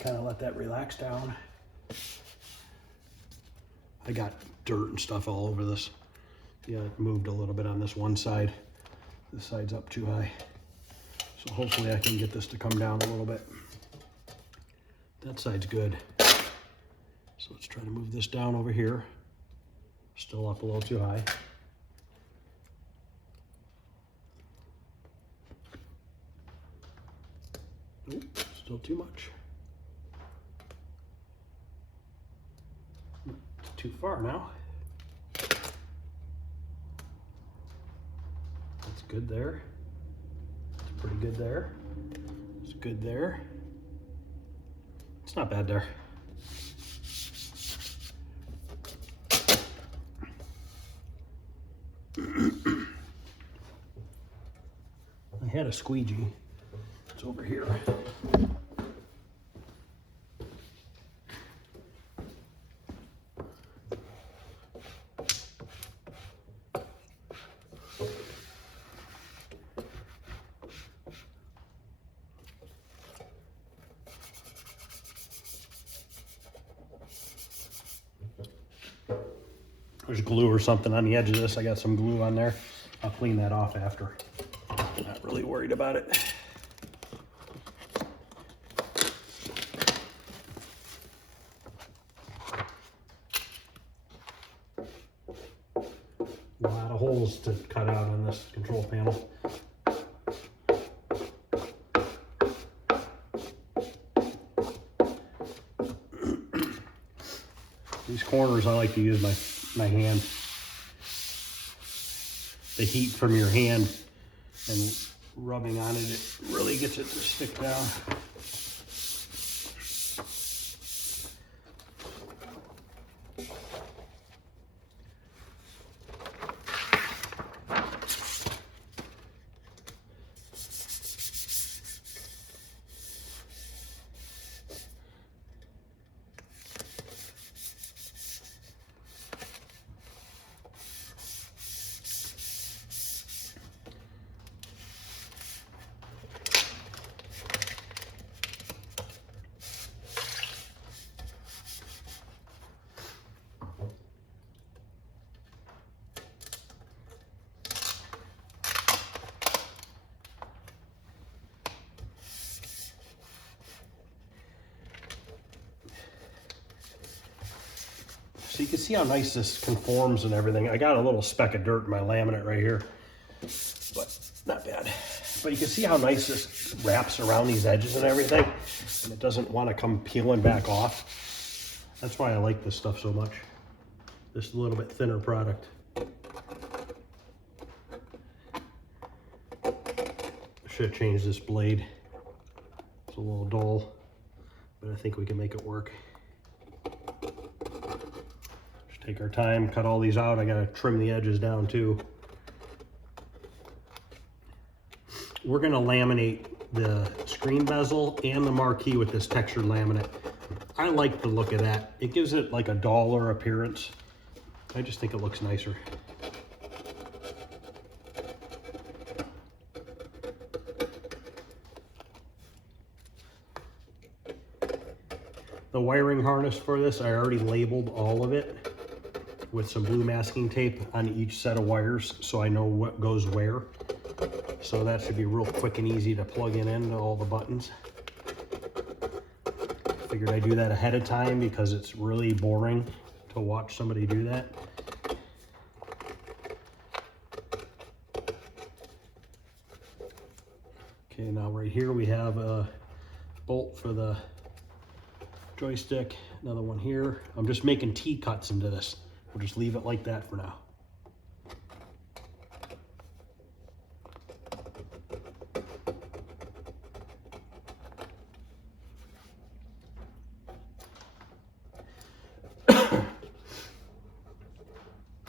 Kind of let that relax down. I got dirt and stuff all over this. Yeah, it moved a little bit on this one side. This side's up too high. So hopefully I can get this to come down a little bit. That side's good. So let's try to move this down over here. Still up a little too high. Nope, still too much. Too far now. That's good there. It's pretty good there. It's good there. It's not bad there. I had a squeegee. It's over here. There's glue or something on the edge of this. I got some glue on there. I'll clean that off after. I'm not really worried about it. A lot of holes to cut out on this control panel. These corners I like to use my hand. The heat from your hand and rubbing on it, it really gets it to stick down. So you can see how nice this conforms and everything. I got a little speck of dirt in my laminate right here, but not bad. But you can see how nice this wraps around these edges and everything, and it doesn't want to come peeling back off. That's why I like this stuff so much. This little bit thinner product. Should change this blade. It's a little dull, but I think we can make it work. Just take our time, cut all these out. I gotta trim the edges down too. We're gonna laminate the screen bezel and the marquee with this textured laminate. I like the look of that. It gives it like a duller appearance. I just think it looks nicer. The wiring harness for this, I already labeled all of it with some blue masking tape on each set of wires so I know what goes where. So that should be real quick and easy to plug into all the buttons. Figured I'd do that ahead of time because it's really boring to watch somebody do that. Okay, now right here we have a bolt for the joystick, another one here. I'm just making T-cuts into this. We'll just leave it like that for now.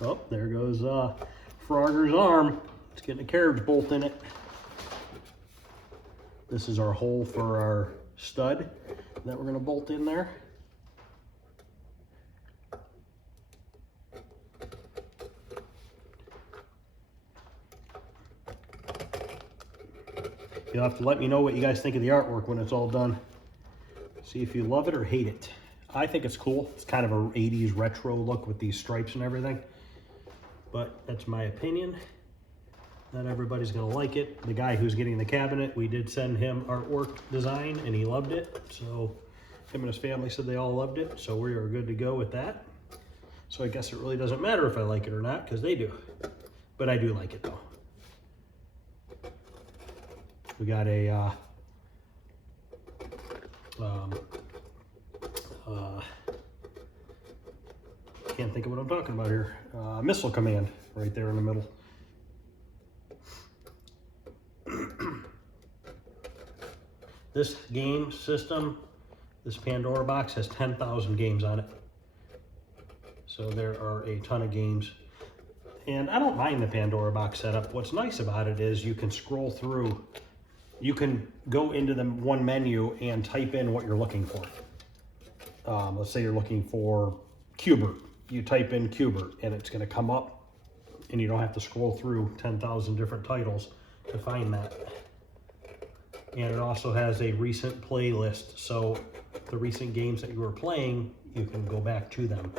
Oh, there goes Frogger's arm. It's getting a carriage bolt in it. This is our hole for our stud that we're going to bolt in there. You'll have to let me know what you guys think of the artwork when it's all done. See if you love it or hate it. I think it's cool. It's kind of a 80s retro look with these stripes and everything. But that's my opinion. Not everybody's gonna like it. The guy who's getting the cabinet, we did send him artwork design and he loved it. So him and his family said they all loved it. So we are good to go with that. So I guess it really doesn't matter if I like it or not because they do. But I do like it though. We got a can't think of what I'm talking about here. Missile command right there in the middle. This game system, this Pandora box has 10,000 games on it. So there are a ton of games. And I don't mind the Pandora box setup. What's nice about it is you can scroll through. You can go into the one menu and type in what you're looking for. Let's say you're looking for Cubert. You type in Cubert and it's going to come up and you don't have to scroll through 10,000 different titles to find that. And it also has a recent playlist. So the recent games that you were playing, you can go back to them.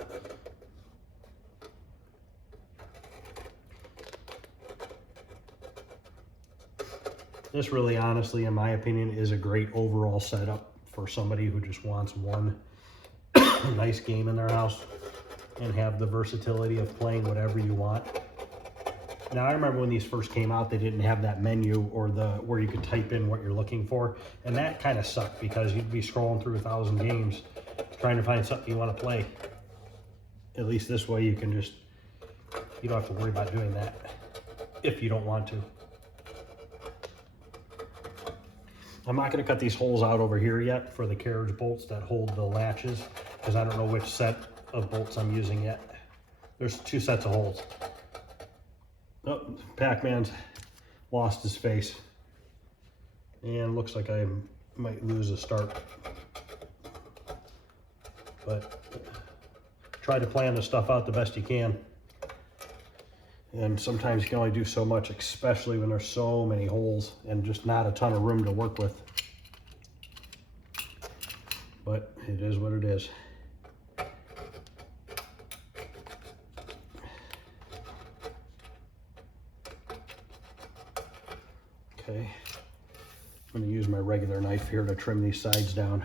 This really, honestly, in my opinion, is a great overall setup for somebody who just wants one nice game in their house and have the versatility of playing whatever you want. Now, I remember when these first came out, they didn't have that menu or where you could type in what you're looking for, and that kind of sucked because you'd be scrolling through 1,000 games trying to find something you want to play. At least this way you can just, you don't have to worry about doing that if you don't want to. I'm not going to cut these holes out over here yet for the carriage bolts that hold the latches because I don't know which set of bolts I'm using yet. There's 2 sets of holes. Oh, Pac-Man's lost his face. And looks like I might lose a start. But try to plan the stuff out the best you can. And sometimes you can only do so much, especially when there's so many holes and just not a ton of room to work with. But it is what it is. Okay, I'm going to use my regular knife here to trim these sides down.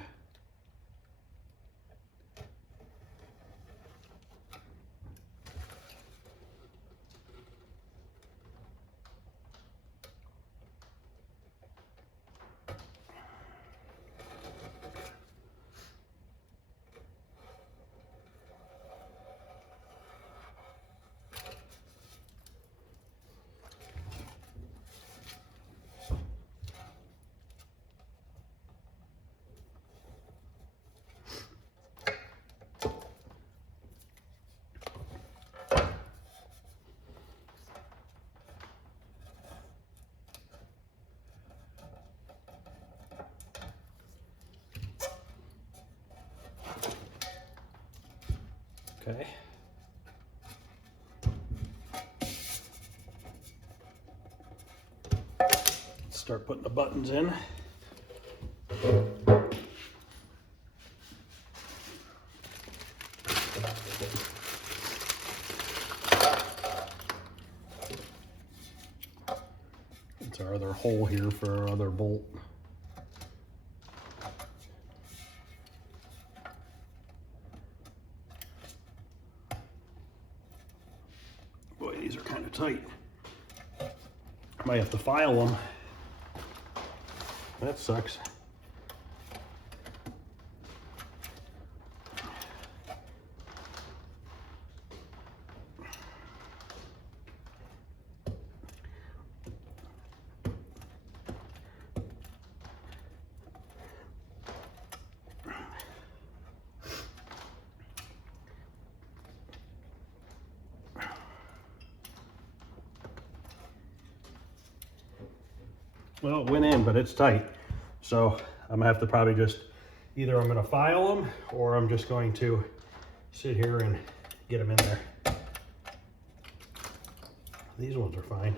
Okay. Let's start putting the buttons in. It's our other hole here for our other bolt. Boy, these are kind of tight. Might have to file them. That sucks. Well, it went in, but it's tight. So I'm gonna have to probably just, either I'm gonna file them or I'm just going to sit here and get them in there. These ones are fine.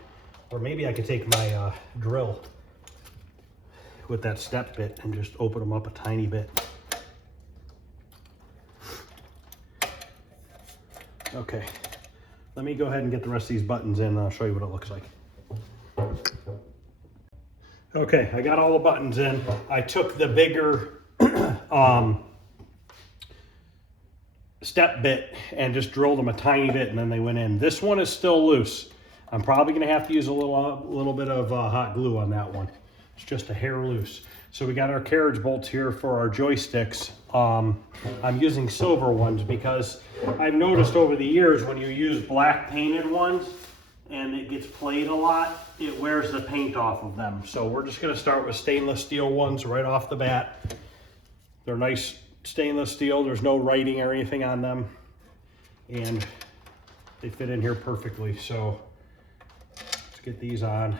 Or maybe I could take my drill with that step bit and just open them up a tiny bit. Okay, let me go ahead and get the rest of these buttons in and I'll show you what it looks like. Okay, I got all the buttons in. I took the bigger step bit and just drilled them a tiny bit and then they went in. This one is still loose. I'm probably gonna have to use a little bit of hot glue on that one. It's just a hair loose. So we got our carriage bolts here for our joysticks. I'm using silver ones because I've noticed over the years when you use black painted ones and it gets played a lot, it wears the paint off of them. So we're just gonna start with stainless steel ones right off the bat. They're nice stainless steel. There's no writing or anything on them. And they fit in here perfectly. So let's get these on.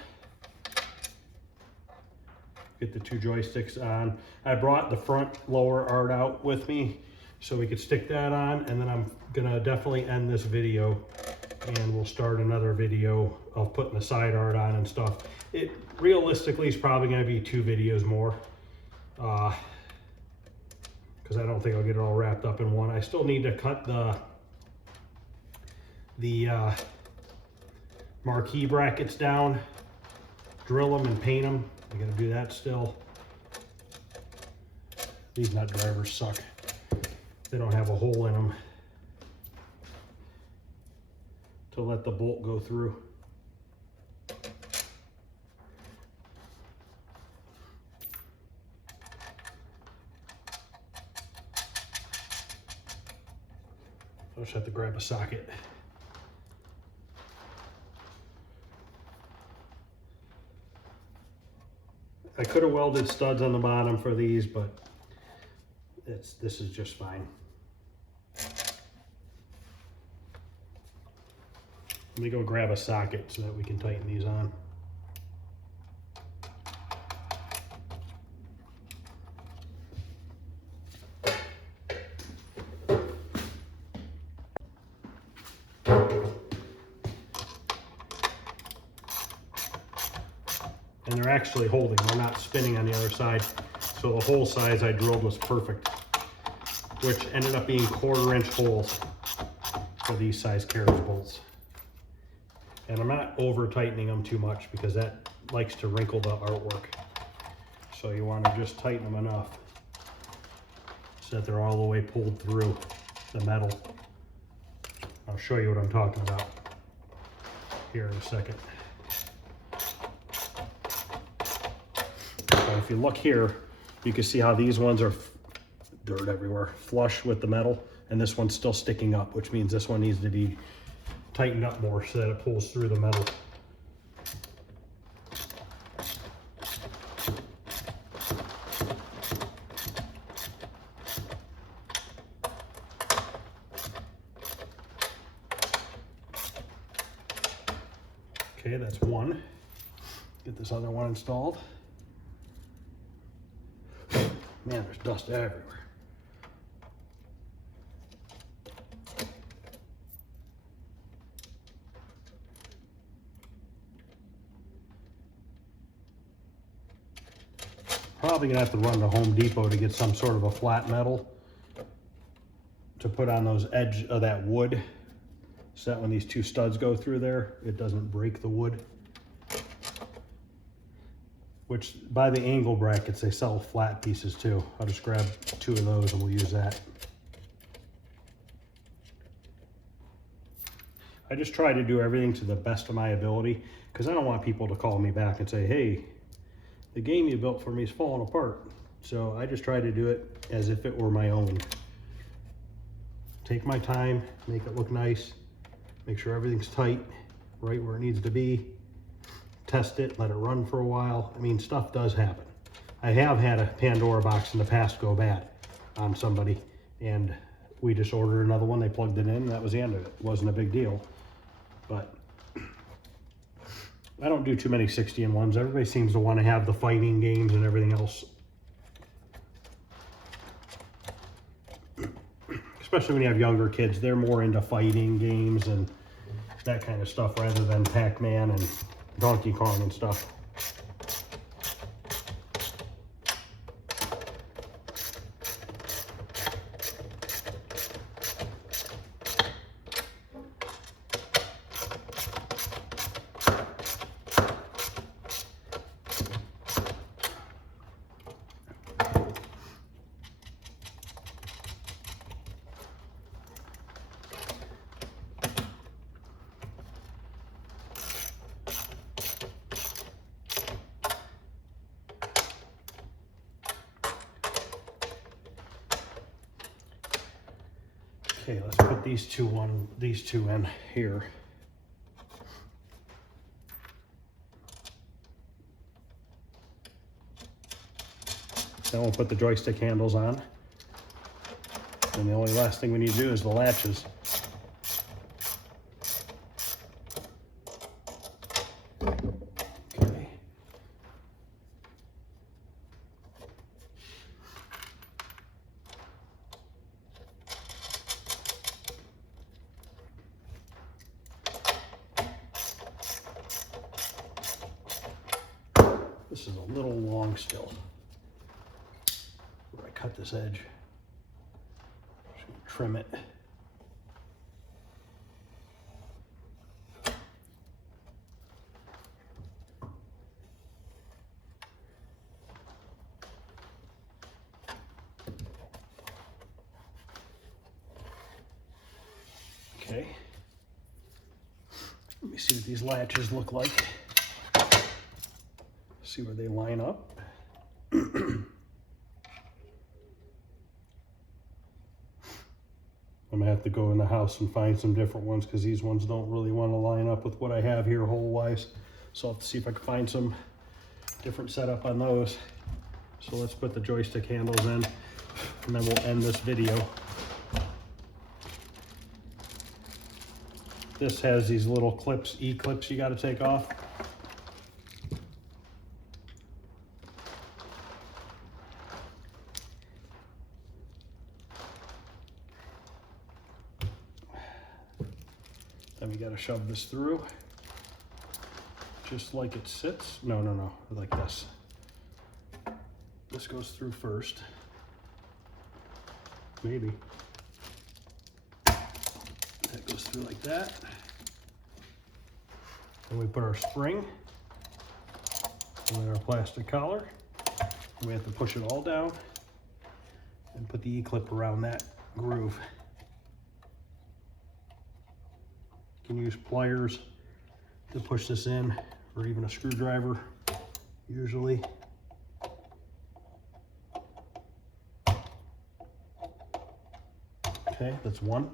Get the two joysticks on. I brought the front lower art out with me so we could stick that on, and then I'm gonna definitely end this video and we'll start another video of putting the side art on and stuff. It realistically is probably gonna be 2 videos more because I don't think I'll get it all wrapped up in one. I still need to cut the marquee brackets down, drill them and paint them. I gotta do that still. These nut drivers suck. They don't have a hole in them to let the bolt go through. I just have to grab a socket. I could have welded studs on the bottom for these, but this is just fine. Let me go grab a socket so that we can tighten these on. And they're actually holding, they're not spinning on the other side. So the hole size I drilled was perfect, which ended up being 1/4 inch holes for these size carriage bolts. And I'm not over tightening them too much because that likes to wrinkle the artwork. So you want to just tighten them enough so that they're all the way pulled through the metal. I'll show you what I'm talking about here in a second. So if you look here, you can see how these ones are dirt everywhere, flush with the metal, and this one's still sticking up, which means this one needs to be tightened up more so that it pulls through the metal. Okay, that's one. Get this other one installed. Man, there's dust everywhere. Probably gonna have to run to Home Depot to get some sort of a flat metal to put on those edge of that wood, so that when these two studs go through there, it doesn't break the wood. which by the angle brackets, they sell flat pieces too. I'll just grab 2 of those and we'll use that. I just try to do everything to the best of my ability because I don't want people to call me back and say, hey, the game you built for me is falling apart. So I just try to do it as if it were my own. Take my time, make it look nice, make sure everything's tight, right where it needs to be. Test it, let it run for a while. I mean, stuff does happen. I have had a Pandora box in the past go bad on somebody, and we just ordered another one. They plugged it in, and that was the end of it. It wasn't a big deal, but I don't do too many 60-in-1s. Everybody seems to want to have the fighting games and everything else. Especially when you have younger kids, they're more into fighting games and that kind of stuff rather than Pac-Man and Donkey Kong and stuff. Okay, let's put these two in here. Then we'll put the joystick handles on. And the only last thing we need to do is the latches. Okay. This is a little long still. Where I cut this edge. Just gonna trim it. Okay. Let me see what these latches look like. See where they line up. I'm gonna have to go in the house and find some different ones because these ones don't really want to line up with what I have here hole-wise. So I'll have to see if I can find some different setup on those. So let's put the joystick handles in and then we'll end this video. This has these little clips, E-clips you got to take off. Then we got to shove this through, just like it sits. No, like this. This goes through first. Maybe. That goes through like that. And we put our spring, and then our plastic collar. And we have to push it all down and put the E-clip around that groove. You can use pliers to push this in, or even a screwdriver, usually. Okay, that's one.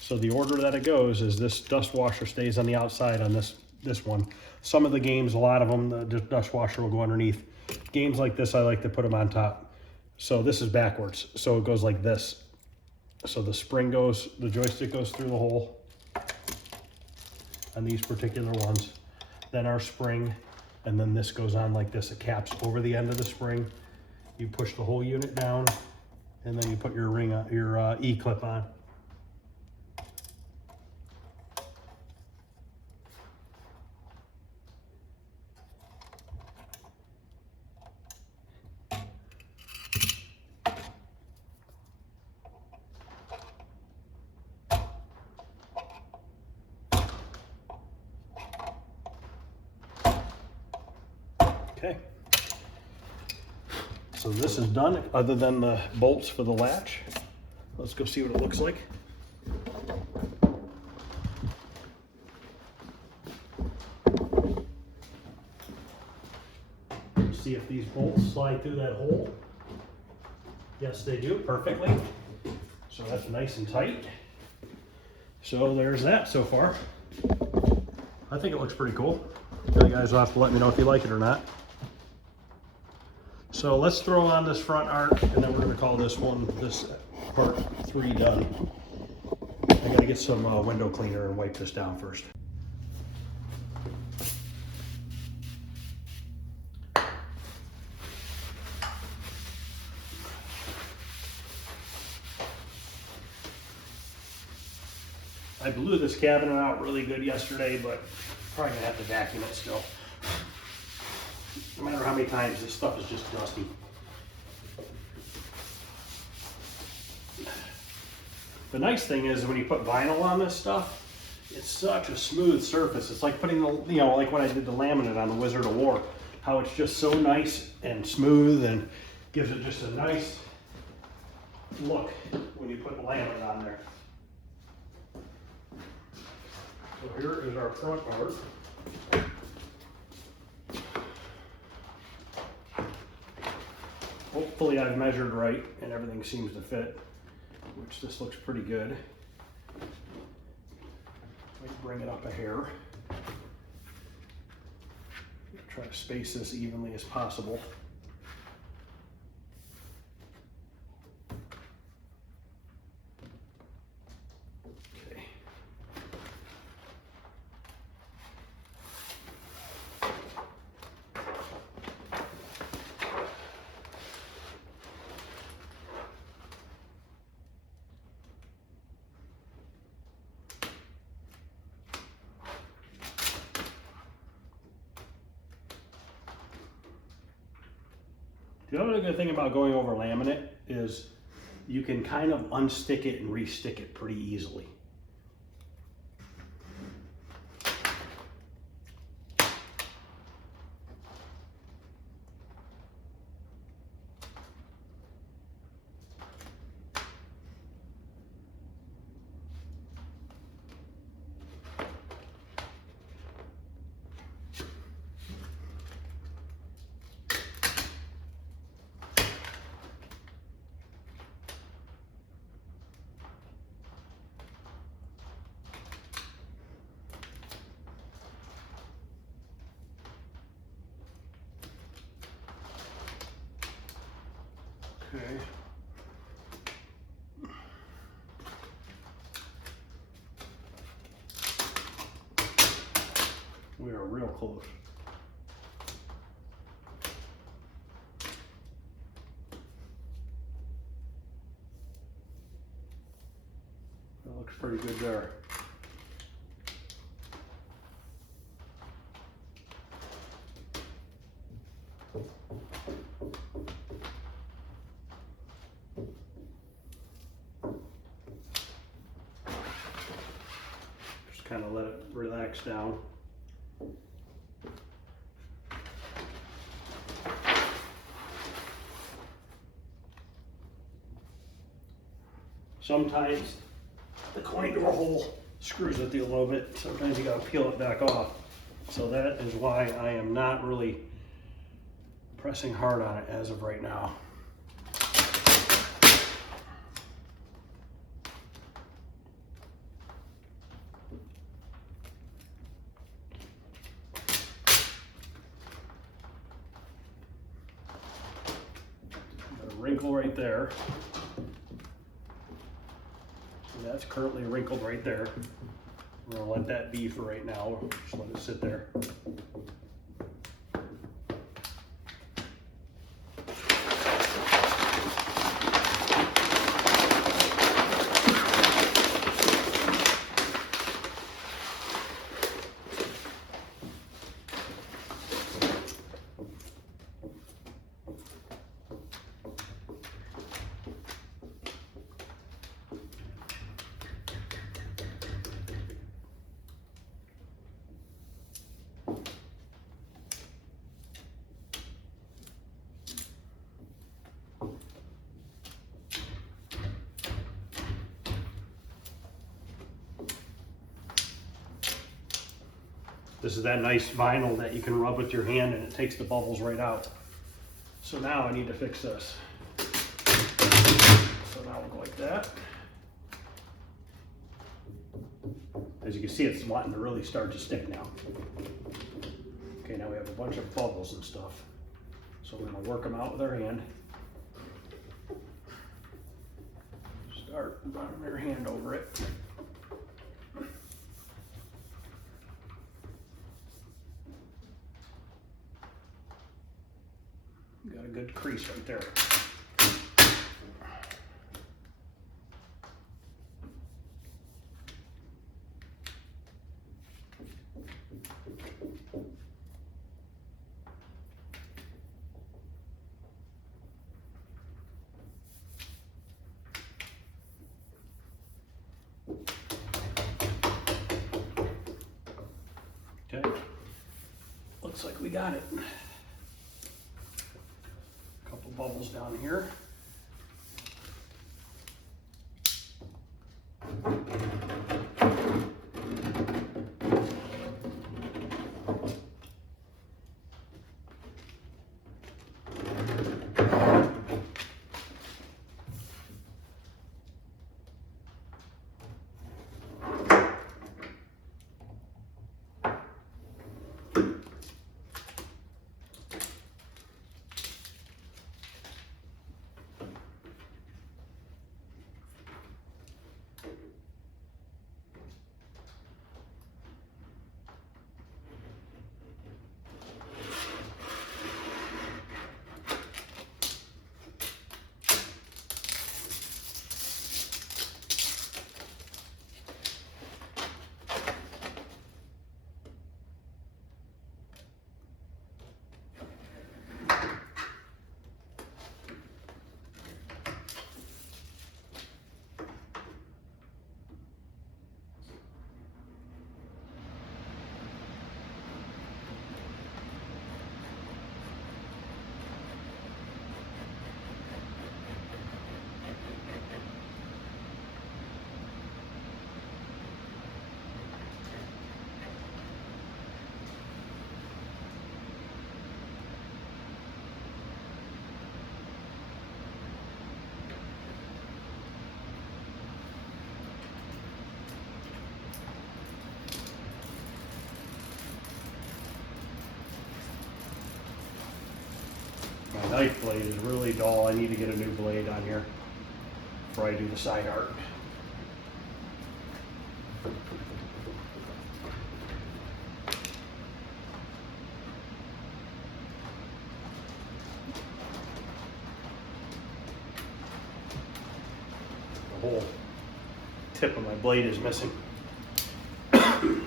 So the order that it goes is this dust washer stays on the outside on this one. Some of the games, a lot of them, the dust washer will go underneath. Games like this, I like to put them on top. So this is backwards, so it goes like this. So the spring goes, the joystick goes through the hole on these particular ones, then our spring, and then this goes on like this. It caps over the end of the spring. You push the whole unit down, and then you put your ring on, your E-clip on. Okay, So this is done, other than the bolts for the latch. Let's go see what it looks like. See if these bolts slide through that hole. Yes, they do, perfectly. So that's nice and tight. So there's that so far. I think it looks pretty cool. You guys will have to let me know if you like it or not. So let's throw on this front arc, and then we're going to call this part 3 done. I got to get some window cleaner and wipe this down first. I blew this cabinet out really good yesterday, but probably gonna have to vacuum it still. No matter how many times, this stuff is just dusty. The nice thing is when you put vinyl on this stuff, it's such a smooth surface. It's like putting the, like when I did the laminate on the Wizard of War, how it's just so nice and smooth and gives it just a nice look when you put the laminate on there. So here is our front part. Hopefully I've measured right and everything seems to fit, which this looks pretty good. Let me bring it up a hair. Try to space this evenly as possible. Okay. The other good thing about going over laminate is you can kind of unstick it and re-stick it pretty easily. Okay. We are real close. That looks pretty good there. Just kind of let it relax down. Sometimes the coin door hole screws with you a little bit. Sometimes you gotta peel it back off. So that is why I am not really pressing hard on it as of right now. Got a wrinkle right there. That's currently wrinkled right there. We're gonna let that be for right now. Just let it sit there. This is that nice vinyl that you can rub with your hand and it takes the bubbles right out. So now I need to fix this. So now we'll go like that. As you can see, it's wanting to really start to stick now. Okay, now we have a bunch of bubbles and stuff. So we're gonna work them out with our hand. Start running your hand over it. Got a good crease right there. Okay, looks like we got it. Couple bubbles down here. My knife blade is really dull. I need to get a new blade on here before I do the side art. The whole tip of my blade is missing. Okay,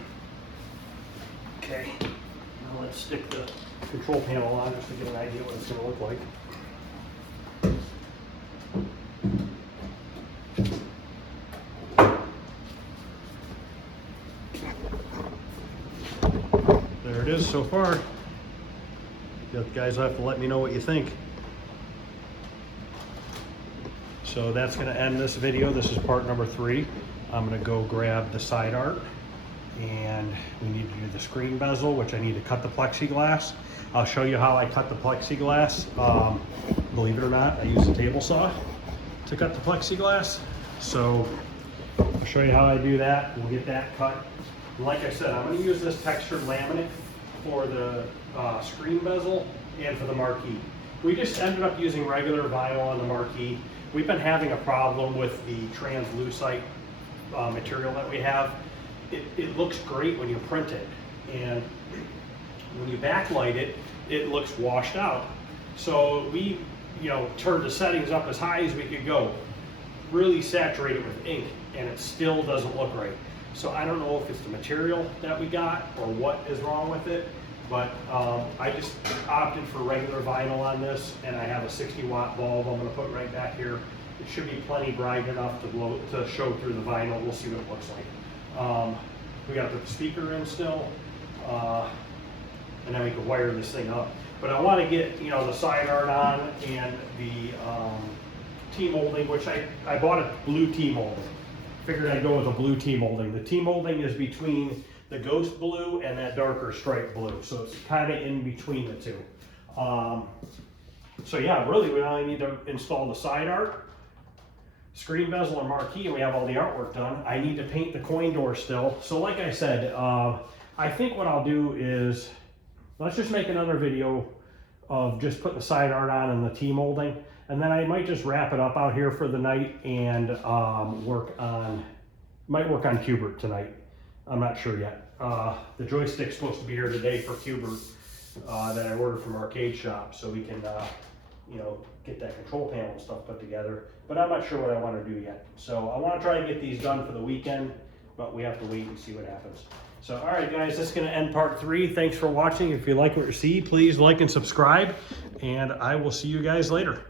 now let's stick the control panel on just to get an idea what it's going to look like. There it is so far. You guys have to let me know what you think. So that's going to end this video. This is part number 3. I'm going to go grab the side art, and we need to do the screen bezel, which I need to cut the plexiglass. I'll show you how I cut the plexiglass. Believe it or not, I use a table saw to cut the plexiglass. So I'll show you how I do that. We'll get that cut. And like I said, I'm going to use this textured laminate for the screen bezel and for the marquee. We just ended up using regular vinyl on the marquee. We've been having a problem with the translucite material that we have. It looks great when you print it, and when you backlight it, it looks washed out. So we, turned the settings up as high as we could go, really saturate it with ink, and it still doesn't look right. So I don't know if it's the material that we got or what is wrong with it, but I just opted for regular vinyl on this, and I have a 60-watt bulb I'm going to put right back here. It should be plenty bright enough to show through the vinyl. We'll see what it looks like. We got to put the speaker in still, and then we can wire this thing up. But I want to get the side art on and the T-molding, which I bought a blue T-molding. Figured I'd go with a blue T-molding. The T-molding is between the ghost blue and that darker stripe blue. So it's kind of in between the two. So yeah, really we only need to install the side art, screen bezel and marquee, and we have all the artwork done. I need to paint the coin door still. So like I said, I think what I'll do is, let's just make another video of just putting the side art on and the T-molding. And then I might just wrap it up out here for the night and might work on Cubert tonight. I'm not sure yet. The joystick's supposed to be here today for Cubert that I ordered from Arcade Shop, so we can you know, get that control panel and stuff put together. But I'm not sure what I want to do yet. So I want to try to get these done for the weekend, but we have to wait and see what happens. So, all right, guys, that's going to end part 3. Thanks for watching. If you like what you see, please like and subscribe, and I will see you guys later.